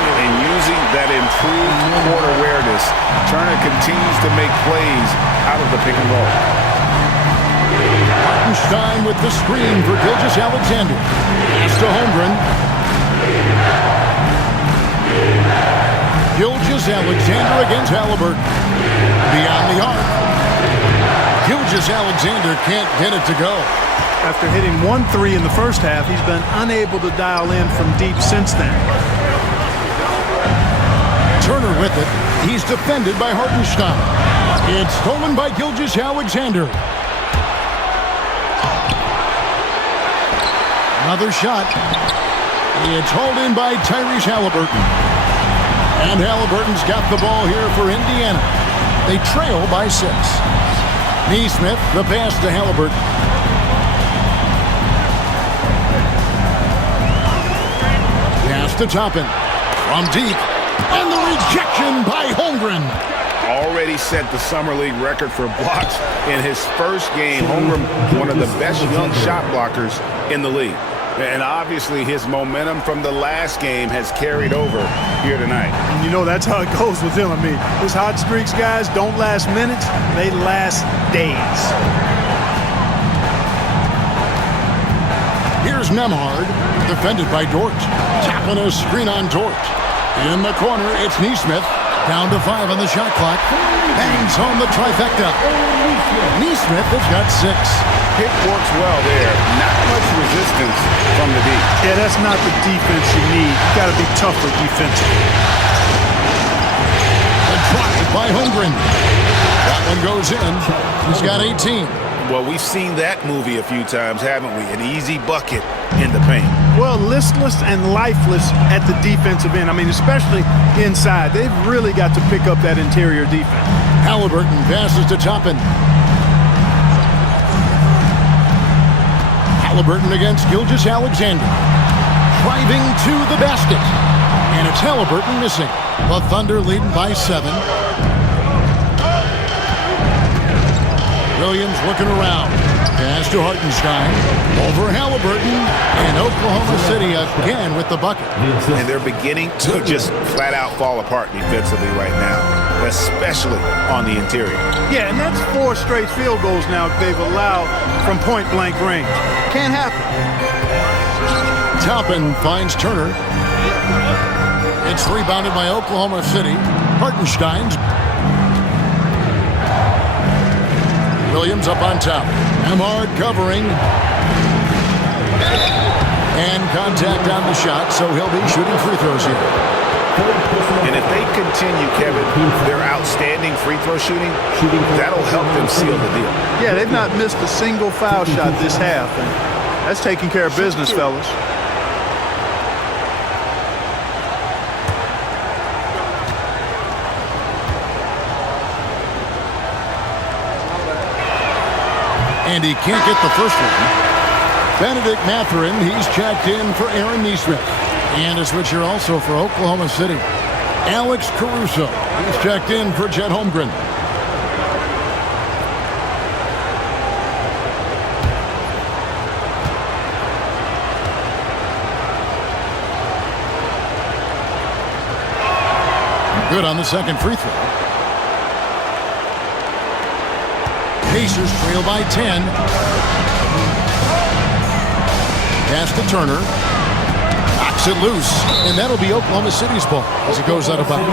And using that improved court awareness, Turner continues to make plays out of the pick and roll. Hartenstein with the screen for Gilgeous-Alexander. Pass to Holmgren. Gilgeous-Alexander against Halliburton. Beyond the arc. Gilgeous-Alexander can't get it to go. After hitting 1 3 in the first half, he's been unable to dial in from deep since then. Turner with it. He's defended by Hartenstein. It's stolen by Gilgeous-Alexander. Another shot. It's hauled in by Tyrese Halliburton. And Halliburton's got the ball here for Indiana. They trail by 6. Nesmith, the pass to Halliburton. Pass to Toppin. From deep. And the rejection by Holmgren. Already set the Summer League record for blocks in his first game. Holmgren, one of the best young shot blockers in the league. And obviously his momentum from the last game has carried over here tonight. And you know that's how it goes with him. I mean, his hot streaks, guys, don't last minutes. They last days. Here's Nembhard, defended by Dort. Tapping a screen on Dort. In the corner, it's Nesmith. Down to 5 on the shot clock. Bangs home the trifecta. Nesmith has got 6. Pick works well there. Not much resistance from the deep. Yeah, that's not the defense you need. You got to be tougher defensively. The drive by Holmgren. That one goes in. He's got 18. Well, we've seen that movie a few times, haven't we? An easy bucket in the paint. Well, listless and lifeless at the defensive end. I mean, especially inside. They've really got to pick up that interior defense. Halliburton passes to Toppin. Halliburton against Gilgeous-Alexander. Driving to the basket. And it's Halliburton missing. The Thunder leading by 7. Williams looking around. Pass to Hartenstein. Over Halliburton. And Oklahoma City again with the bucket. And they're beginning to just flat out fall apart defensively right now, especially on the interior. Yeah, and that's 4 straight field goals now they've allowed from point-blank range. Can't happen. Toppin finds Turner. It's rebounded by Oklahoma City. Hartenstein's. Williams up on top. Ahmad covering. And contact on the shot, so he'll be shooting free throws here. And if they continue, Kevin, their outstanding free throw shooting, that'll help them seal the deal. Yeah, they've not missed a single foul shot this half, and that's taking care of business, fellas. And he can't get the first one. Benedict Mathurin, he's checked in for Aaron Nesmith. And a switcher also for Oklahoma City. Alex Caruso, he's checked in for Chet Holmgren. Good on the second free throw. Pacers trail by 10. Pass to Turner. Knocks it loose. And that'll be Oklahoma City's ball as it goes out of bounds.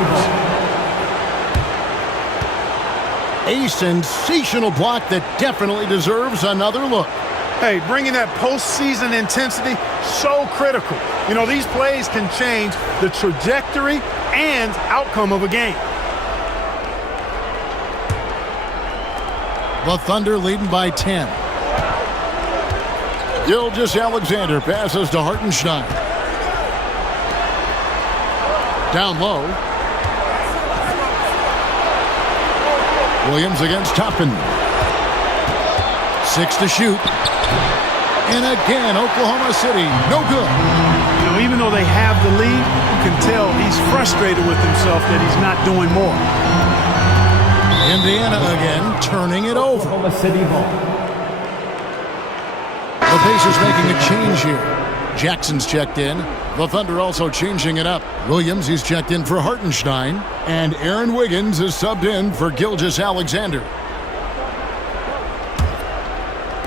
A sensational block that definitely deserves another look. Hey, bringing that postseason intensity, so critical. You know, these plays can change the trajectory and outcome of a game. The Thunder leading by 10. Gilgeous-Alexander passes to Hartenstein. Down low. Williams against Toppin. 6 to shoot. And again, Oklahoma City, no good. You know, even though they have the lead, you can tell he's frustrated with himself that he's not doing more. Indiana again, turning it over. Oklahoma City ball. The Pacers making a change here. Jackson's checked in. The Thunder also changing it up. Williams, he's checked in for Hartenstein. And Aaron Wiggins is subbed in for Gilgeous-Alexander.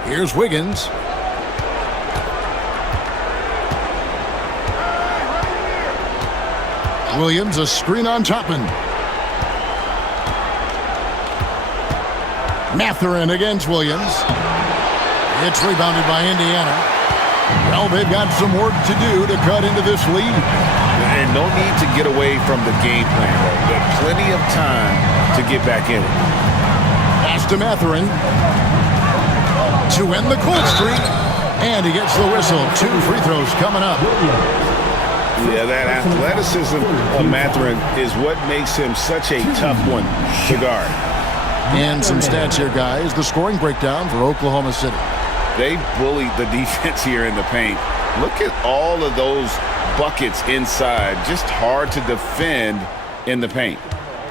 Here's Wiggins. Williams, a screen on Toppin. Mathurin against Williams. It's rebounded by Indiana. Well, they've got some work to do to cut into this lead. And no need to get away from the game plan, though. There's plenty of time to get back in it. Pass to Mathurin. To end the cold streak. And he gets the whistle. 2 free throws coming up. Yeah, that athleticism of Mathurin is what makes him such a tough one to guard. And some stats here, guys. The scoring breakdown for Oklahoma City. They bullied the defense here in the paint. Look at all of those buckets inside. Just hard to defend in the paint.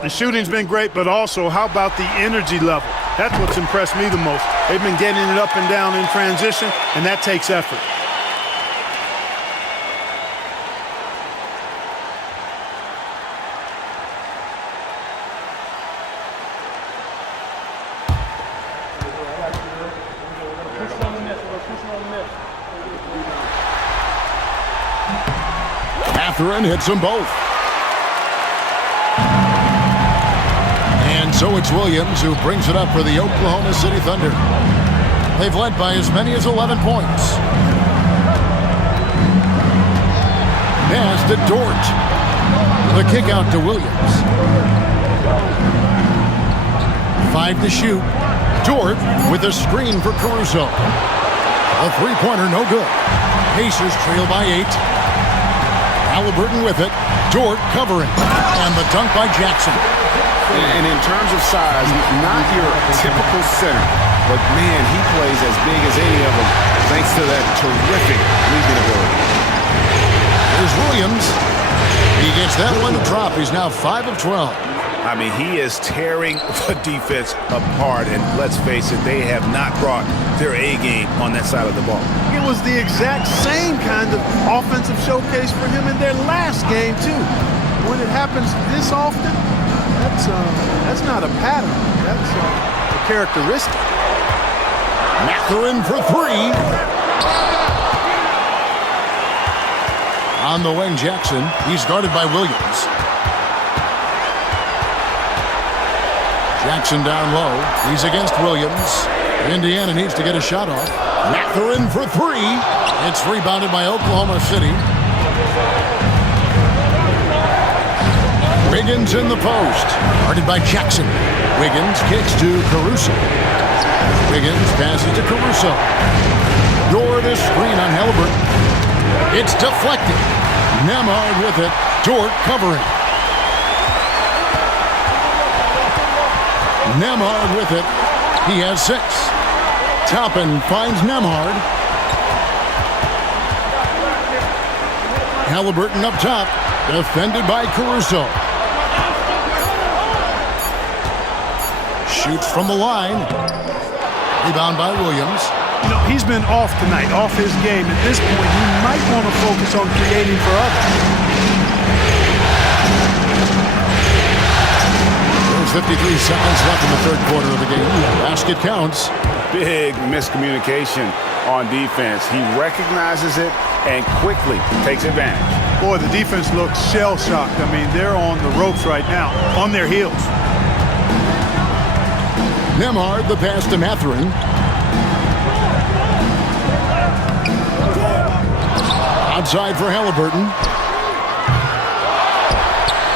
The shooting's been great, but also how about the energy level? That's what's impressed me the most. They've been getting it up and down in transition, and that takes effort. Mathurin hits them both. And so it's Williams who brings it up for the Oklahoma City Thunder. They've led by as many as 11 points. Pass to Dort. The kick out to Williams. 5 to shoot. Dort with a screen for Caruso. A three-pointer, no good. Pacers trail by 8. Halliburton with it. Dort covering. And the dunk by Jackson. And in terms of size, not your typical center, but man, he plays as big as any of them thanks to that terrific leaping ability. Here's Williams. He gets that one drop. He's now 5 of 12. I mean, he is tearing the defense apart, and let's face it, they have not brought their A game on that side of the ball. It was the exact same kind of offensive showcase for him in their last game, too. When it happens this often, that's not a pattern. That's a characteristic. Mathurin for three. On the wing, Jackson. He's guarded by Williams. Jackson down low. He's against Williams. Indiana needs to get a shot off. Mathurin for three. It's rebounded by Oklahoma City. Wiggins in the post. Guarded by Jackson. Wiggins kicks to Caruso. Wiggins passes to Caruso. Dort is screen on Halliburton. It's deflected. Nembhard with it. Dort covering. Nembhard with it. He has 6. Toppin finds Nembhard. Halliburton up top. Defended by Caruso. Shoots from the line. Rebound by Williams. You know, he's been off tonight, off his game. At this point, he might want to focus on creating for others. There's 53 seconds left in the third quarter of the game. Basket counts. Big miscommunication on defense. He recognizes it and quickly takes advantage. Boy, the defense looks shell-shocked. I mean, they're on the ropes right now, on their heels. Nembhard, the pass to Mathurin. Outside for Halliburton.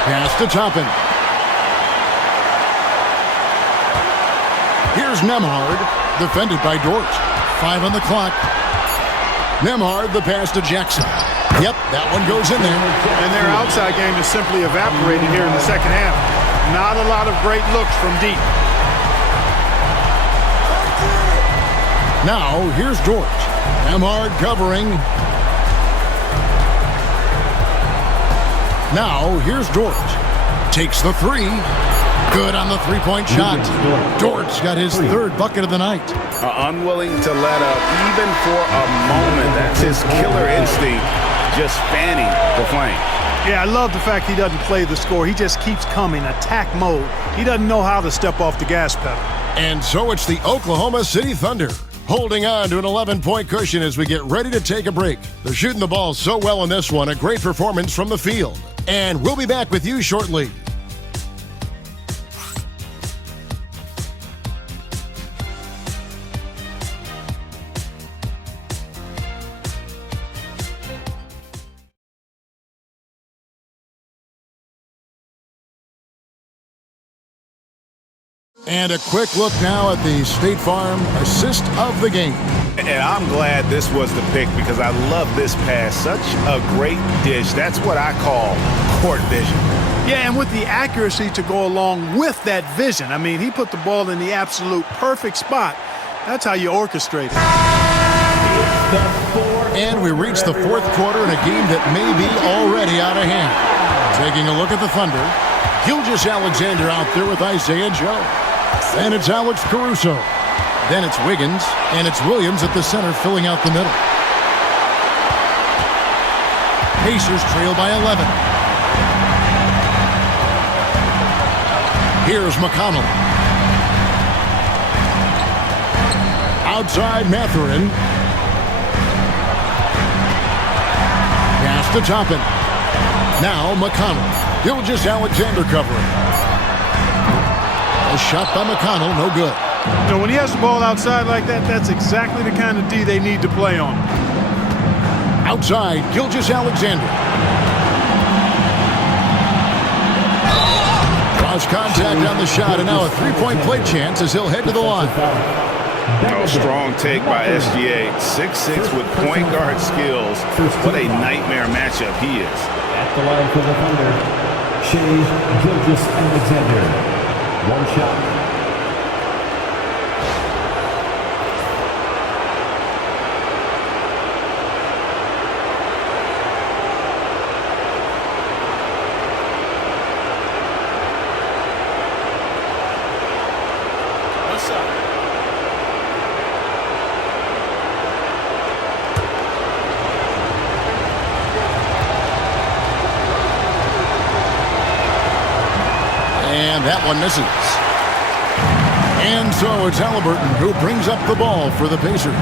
Pass to Toppin. Here's Nembhard, defended by Dort. 5 on the clock. Nembhard, the pass to Jackson. Yep, that one goes in there. And their outside game is simply evaporated here in the second half. Not a lot of great looks from deep. Now, here's Dort. Nembhard covering. Now, here's Dort. Takes the three. Good on the three-point shot. Dort's got his third bucket of the night. Unwilling to let up even for a moment. That's his killer instinct, just fanning the flame. Yeah, I love the fact he doesn't play the score. He just keeps coming, attack mode. He doesn't know how to step off the gas pedal. And so it's the Oklahoma City Thunder, holding on to an 11-point cushion as we get ready to take a break. They're shooting the ball so well in this one, a great performance from the field. And we'll be back with you shortly. And a quick look now at the State Farm assist of the game. And I'm glad this was the pick because I love this pass. Such a great dish. That's what I call court vision. Yeah, and with the accuracy to go along with that vision. I mean, he put the ball in the absolute perfect spot. That's how you orchestrate it. And we reach the fourth quarter in a game that may be already out of hand. Taking a look at the Thunder. Gilgeous-Alexander out there with Isaiah Joe. And it's Alex Caruso. Then it's Wiggins, and it's Williams at the center filling out the middle. Pacers trail by 11. Here's McConnell. Outside Mathurin. Pass to Toppin. Now McConnell. Gilgeous-Alexander covering. A shot by McConnell, no good. You know, when he has the ball outside like that, that's exactly the kind of D they need to play on. Outside, Gilgeous-Alexander. Cross contact on the shot, and now a three-point play chance as he'll head to the line. Oh, strong take by SGA. 6'6" with point guard skills. What a nightmare matchup he is. At the line for the Thunder, Shai Gilgeous-Alexander. One shot. That one misses. And so it's Halliburton who brings up the ball for the Pacers.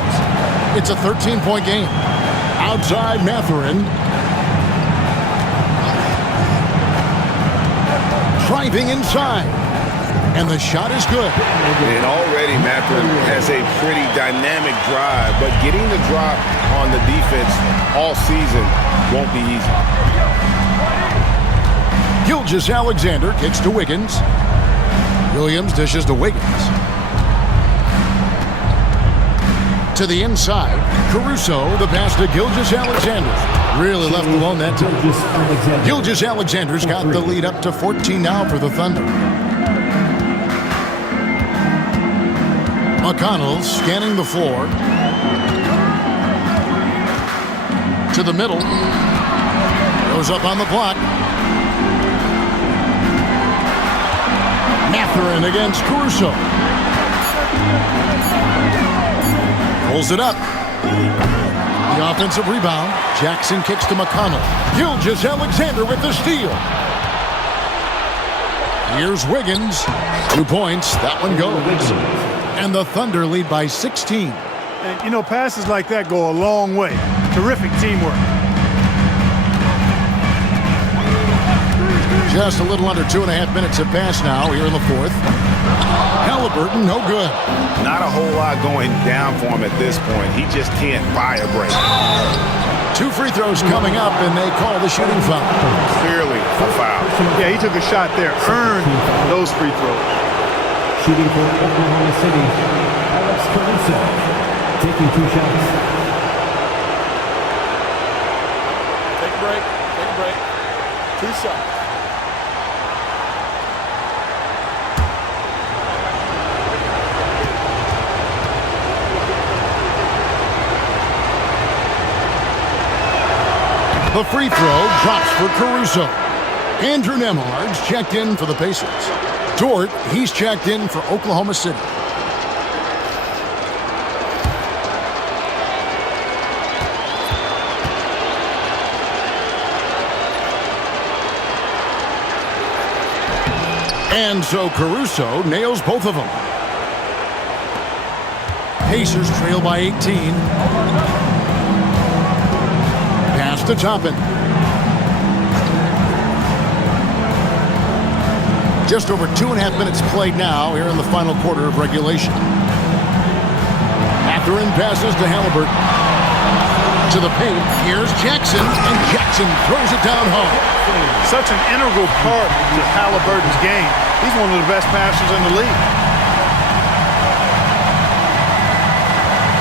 It's a 13-point game. Outside Mathurin. Driving inside. And the shot is good. And already Mathurin has a pretty dynamic drive, but getting the drop on the defense all season won't be easy. Gilgeous-Alexander kicks to Wiggins. Williams dishes to Wiggins. To the inside. Caruso, the pass to Gilgeous-Alexander. Really left alone that time. Gilgeous-Alexander's got the lead up to 14 now for the Thunder. McConnell scanning the floor. To the middle. Goes up on the block. Mathurin against Caruso. Pulls it up. The offensive rebound. Jackson kicks to McConnell. Gilgeous-Alexander with the steal. Here's Wiggins. 2 points. That one goes. And the Thunder lead by 16. And, you know, passes like that go a long way. Terrific teamwork. Just a little under 2.5 minutes have passed now here in the fourth. Halliburton, no good. Not a whole lot going down for him at this point. He just can't buy a break. 2 free throws coming up, and they call the shooting foul. Clearly a foul. Yeah, he took a shot there. Earned those free throws. Shooting for Oklahoma City, Alex Caruso, taking 2 shots. Take a break. Take a break. 2 shots. The free throw drops for Caruso. Andrew Nembhard's checked in for the Pacers. Dort, he's checked in for Oklahoma City. And so Caruso nails both of them. Pacers trail by 18. Pass to Toppin. Just over 2.5 minutes played now here in the final quarter of regulation. Mathurin passes to Halliburton. To the paint, here's Jackson, and Jackson throws it down hard. Such an integral part to Halliburton's game. He's one of the best passers in the league.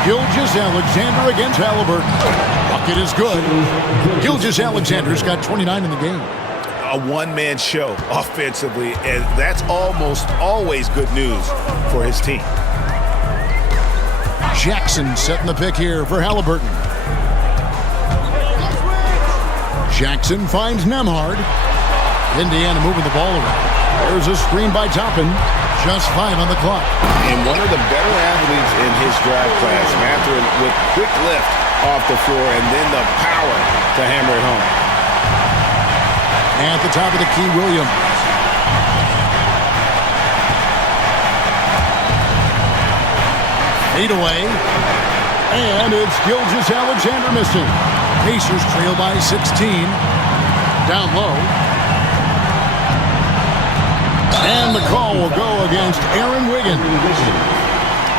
Gilgeous-Alexander against Halliburton. Bucket is good. Gilgeous-Alexander's got 29 in the game. A one-man show offensively, and that's almost always good news for his team. Jackson setting the pick here for Halliburton. Jackson finds Nembhard. Indiana moving the ball around. There's a screen by Toppin. Just 5 on the clock. And one of the better athletes in his draft class, Mathurin, with quick lift off the floor and then the power to hammer it home. At the top of the key, Williams. Fade away. And it's Gilgeous-Alexander missing. Pacers trail by 16. Down low. And the call will go against Aaron Wiggins.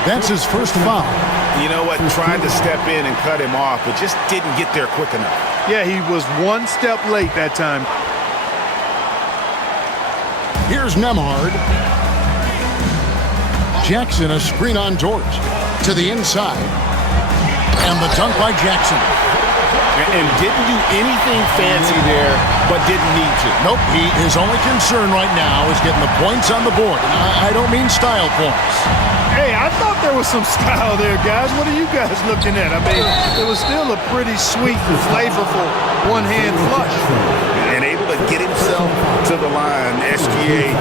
That's his first foul. You know what? Tried to step in and cut him off, but just didn't get there quick enough. Yeah, he was 1 step late that time. Here's Nembhard. Jackson, a screen on Dort. To the inside. And the dunk by Jackson. And didn't do anything fancy there, but didn't need to. Nope, his only concern right now is getting the points on the board. And I don't mean style points. Hey, I thought there was some style there, guys. What are you guys looking at? I mean, it was still a pretty sweet and flavorful one-hand flush. And able to get himself to the line. SGA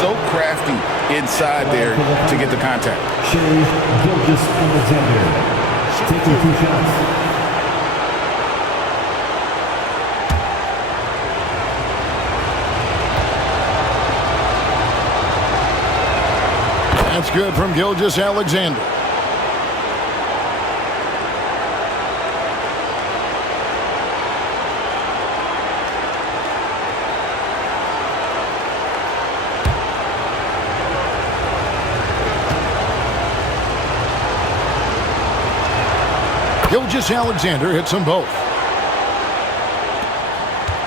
so crafty inside there to get the contact. Gilgeous-Alexander taking 2 shots. That's good from Gilgeous-Alexander. Gilgeous-Alexander hits them both.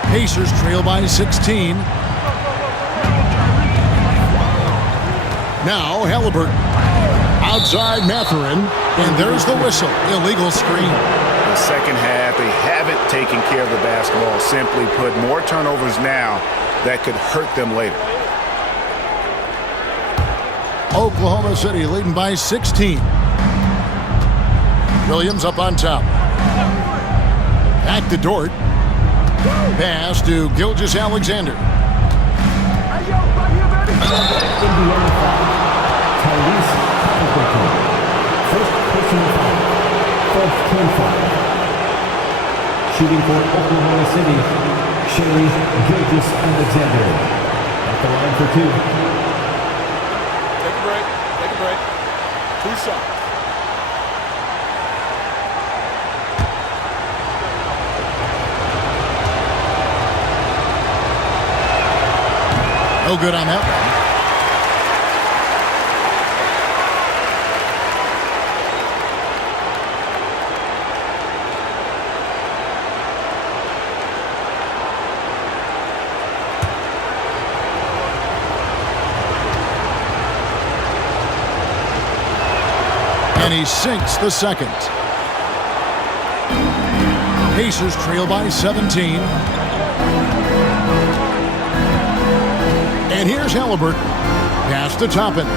Pacers trail by 16. Now Halliburton. Outside Mathurin. And there's the whistle. Illegal screen. The second half, they haven't taken care of the basketball. Simply put, more turnovers now that could hurt them later. Oklahoma City leading by 16. Williams up on top. Back to Dort. Pass to Gilgeous-Alexander. Indiana foul. Tyrese Halliburton. First personal foul. Fourth team foul. Shooting for Oklahoma City, Sherry Gilgeous-Alexander. At the line for two. Take a break. Take a break. 2 shots. No good on that one. And he sinks the second. Pacers trail by 17. And here's Halliburton. Pass to Toppin.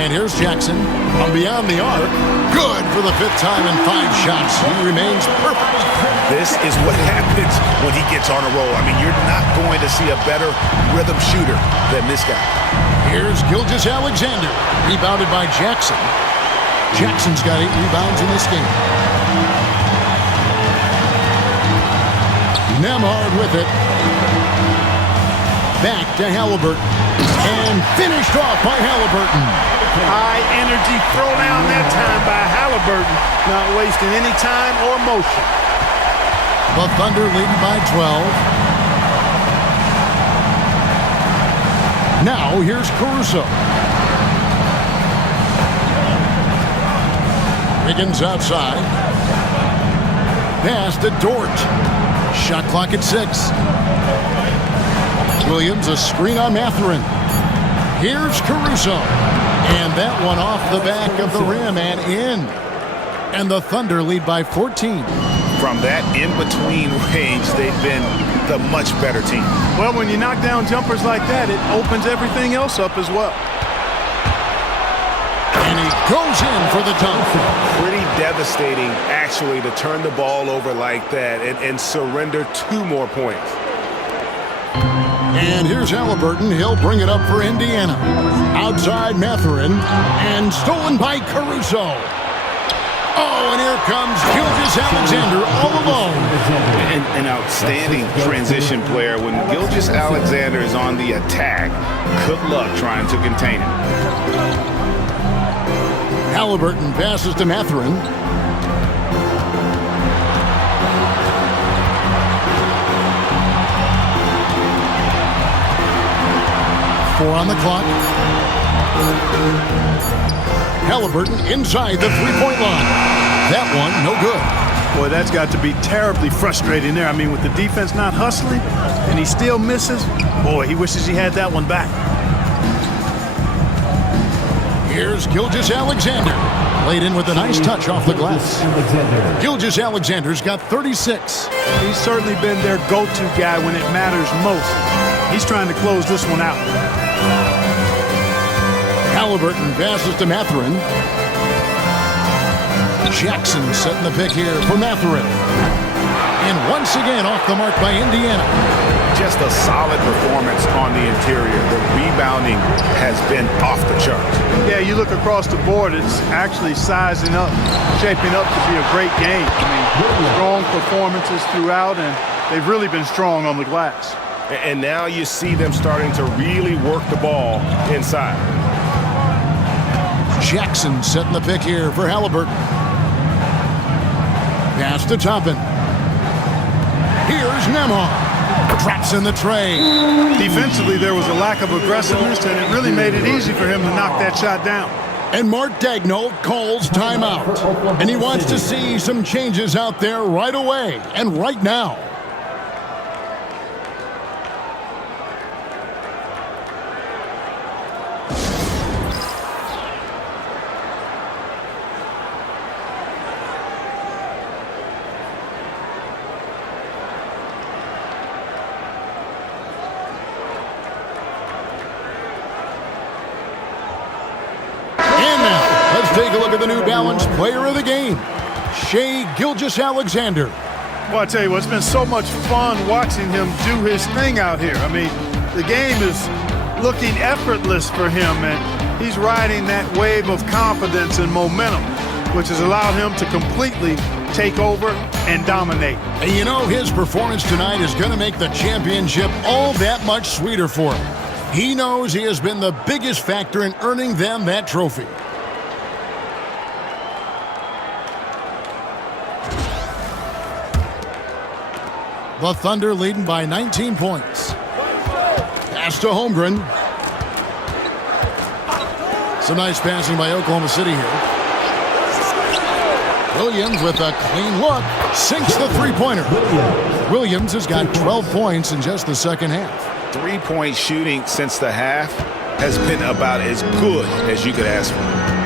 And here's Jackson. From beyond the arc. Good for the 5th time in 5 shots. He remains perfect. This is what happens when he gets on a roll. I mean, you're not going to see a better rhythm shooter than this guy. Here's Gilgeous-Alexander. Rebounded by Jackson. Jackson's got 8 rebounds in this game. Nembhard with it. Back to Halliburton. And finished off by Halliburton. High energy throwdown that time by Halliburton. Not wasting any time or motion. The Thunder leading by 12. Now here's Caruso. Wiggins outside. Pass to Dort. Shot clock at 6. Williams, a screen on Mathurin. Here's Caruso. And that one off the back of the rim and in. And the Thunder lead by 14. From that in-between range, they've been the much better team. Well, when you knock down jumpers like that, it opens everything else up as well. And he goes in for the dunk. Pretty devastating, actually, to turn the ball over like that and surrender 2 more points. And here's Halliburton. He'll bring it up for Indiana. Outside Mathurin. And stolen by Caruso. Oh, and here comes Gilgeous-Alexander all alone. An outstanding transition player. When Gilgeous-Alexander is on the attack, good luck trying to contain him. Halliburton passes to Mathurin. Four on the clock. Halliburton inside the three-point line. That one, no good. Boy, that's got to be terribly frustrating there. I mean, with the defense not hustling and he still misses, boy, he wishes he had that one back. Here's Gilgeous-Alexander. Laid in with a nice touch off the glass. Gilgeous-Alexander's got 36. He's certainly been their go-to guy when it matters most. He's trying to close this one out. Halliburton passes to Mathurin. Jackson setting the pick here for Mathurin. And once again off the mark by Indiana. Just a solid performance on the interior. The rebounding has been off the charts. Yeah, you look across the board, it's actually sizing up, shaping up to be a great game. I mean, strong performances throughout, and they've really been strong on the glass. And now you see them starting to really work the ball inside. Jackson setting the pick here for Halliburton. Pass to Toppin. Here's Nembhard. Traps in the tray. Defensively, there was a lack of aggressiveness, and it really made it easy for him to knock that shot down. And Mark Daigneault calls timeout. And he wants to see some changes out there right away and right now. Take a look at the New Balance player of the game, Shai Gilgeous-Alexander. Well, I tell you what, it's been so much fun watching him do his thing out here. I mean, the game is looking effortless for him, and he's riding that wave of confidence and momentum, which has allowed him to completely take over and dominate. And you know, his performance tonight is going to make the championship all that much sweeter for him. He knows he has been the biggest factor in earning them that trophy. The Thunder leading by 19 points. Pass to Holmgren. Some nice passing by Oklahoma City here. Williams with a clean look. Sinks the three-pointer. Williams has got 12 points in just the second half. Three-point shooting since the half has been about as good as you could ask for.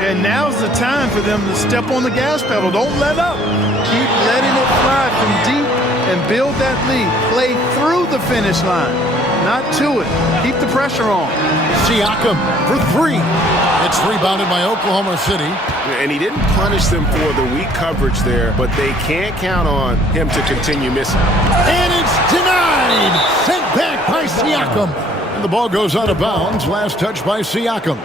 And now's the time for them to step on the gas pedal. Don't let up. Keep letting it fly from deep and build that lead. Play through the finish line, not to it. Keep the pressure on. Siakam for three. It's rebounded by Oklahoma City. And he didn't punish them for the weak coverage there, but they can't count on him to continue missing. And it's denied. Sent back by Siakam. And the ball goes out of bounds. Last touch by Siakam.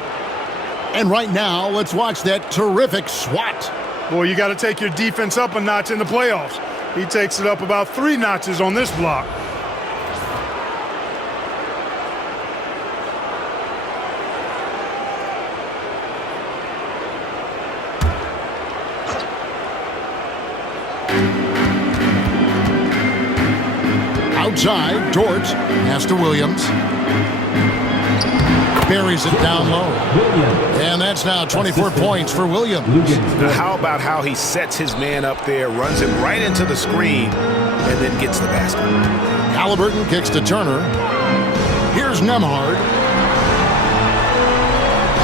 And right now, let's watch that terrific swat. Boy, you got to take your defense up a notch in the playoffs. He takes it up about 3 notches on this block. Outside, Dort pass to Williams. Buries it down low. And that's now 24 points for Williams. How about how he sets his man up there, runs him right into the screen, and then gets the basket. Halliburton kicks to Turner. Here's Nembhard.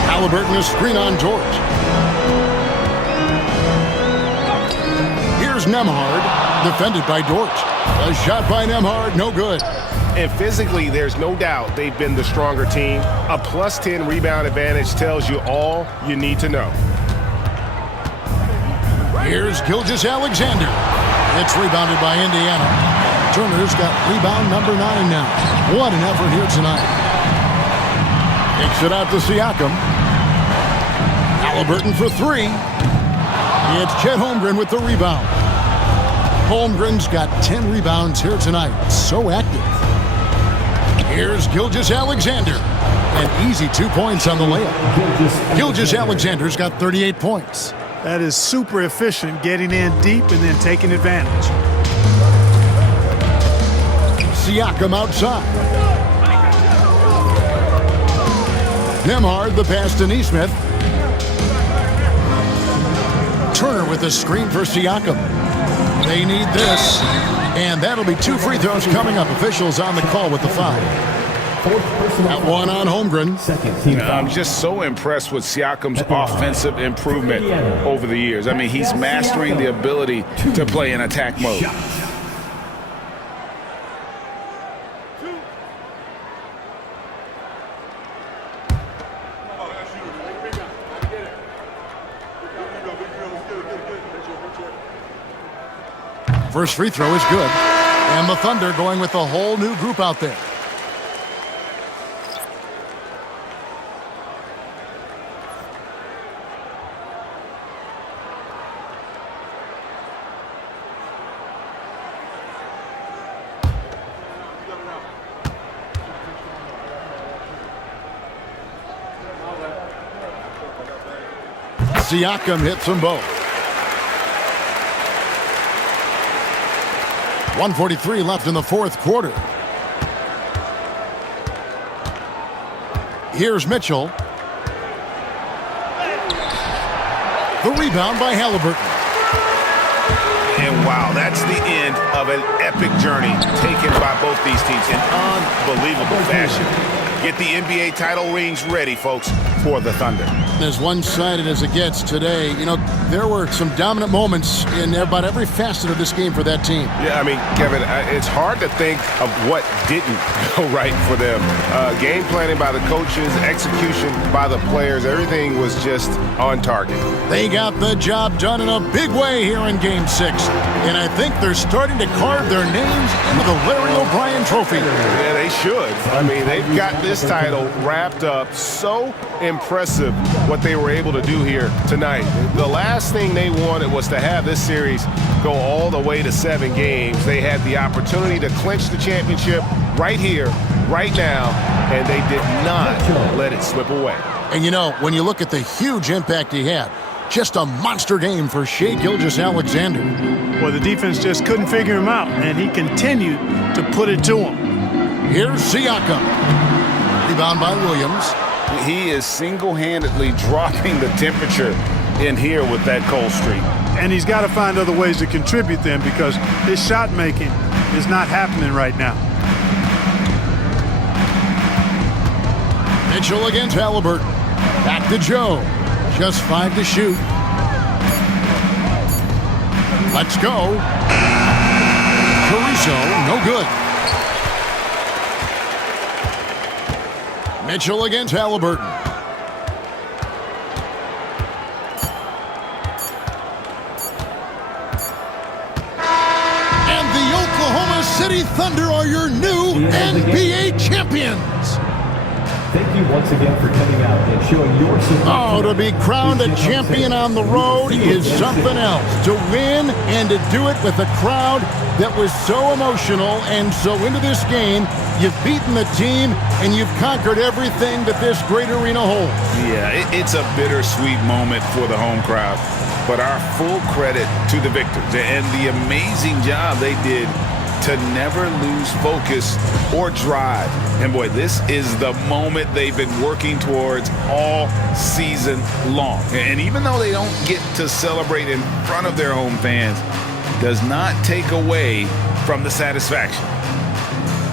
Halliburton a screen on Dort. Here's Nembhard, defended by Dort. A shot by Nembhard, no good. And physically, there's no doubt they've been the stronger team. A plus 10 rebound advantage tells you all you need to know. Here's Gilgeous-Alexander. It's rebounded by Indiana. Turner's got rebound number 9 now. What an effort here tonight. Takes it out to Siakam. Halliburton for 3. It's Chet Holmgren with the rebound. Holmgren's got 10 rebounds here tonight. So active. Here's Gilgeous-Alexander. An easy 2 points on the layup. Gilgeous-Alexander's got 38 points. That is super efficient, getting in deep and then taking advantage. Siakam outside. Nembhard the pass to Nesmith. Turner with a screen for Siakam. They need this. And that'll be 2 free throws coming up. Officials on the call with the foul. That one on Holmgren. I'm just so impressed with Siakam's offensive improvement over the years. I mean, he's mastering the ability to play in attack mode. First free throw is good. And the Thunder going with a whole new group out there. Siakam hits them both. 1:43 left in the fourth quarter. Here's Mitchell. The rebound by Halliburton. And wow, that's the end of an epic journey taken by both these teams in unbelievable fashion. Get the NBA title rings ready, folks, for the Thunder. As one-sided as it gets today, you know, there were some dominant moments in about every facet of this game for that team. Yeah, I mean, Kevin, it's hard to think of what didn't go right for them. Game planning by the coaches, execution by the players, everything was just on target. They got the job done in a big way here in Game 6. And I think they're starting to carve their names into the Larry O'Brien Trophy. Yeah, they should. I mean, they've got this title wrapped up. So impressive what they were able to do here tonight. The last thing they wanted was to have this series go all the way to 7 games. They had the opportunity to clinch the championship right here, right now, and they did not let it slip away. And you know, when you look at the huge impact he had, just a monster game for Shai Gilgeous-Alexander. Well, the defense just couldn't figure him out, and he continued to put it to him. Here's Siakam. Rebound by Williams. He is single-handedly dropping the temperature in here with that cold streak. And he's got to find other ways to contribute then, because his shot making is not happening right now. Mitchell against Halliburton. Back to Joe. Just 5 to shoot. Let's go. Caruso, no good. Mitchell against Halliburton. And the Oklahoma City Thunder are your new NBA champions. Thank you once again for coming out and showing your support. Oh, to be crowned a champion on the road is something else. To win and to do it with a crowd that was so emotional and so into this game, you've beaten the team and you've conquered everything that this great arena holds. Yeah, it's a bittersweet moment for the home crowd, but our full credit to the victors and the amazing job they did to never lose focus or drive. And boy, this is the moment they've been working towards all season long. And even though they don't get to celebrate in front of their home fans, does not take away from the satisfaction.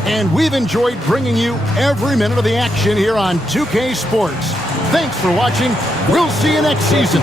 And we've enjoyed bringing you every minute of the action here on 2K Sports. Thanks for watching. We'll see you next season.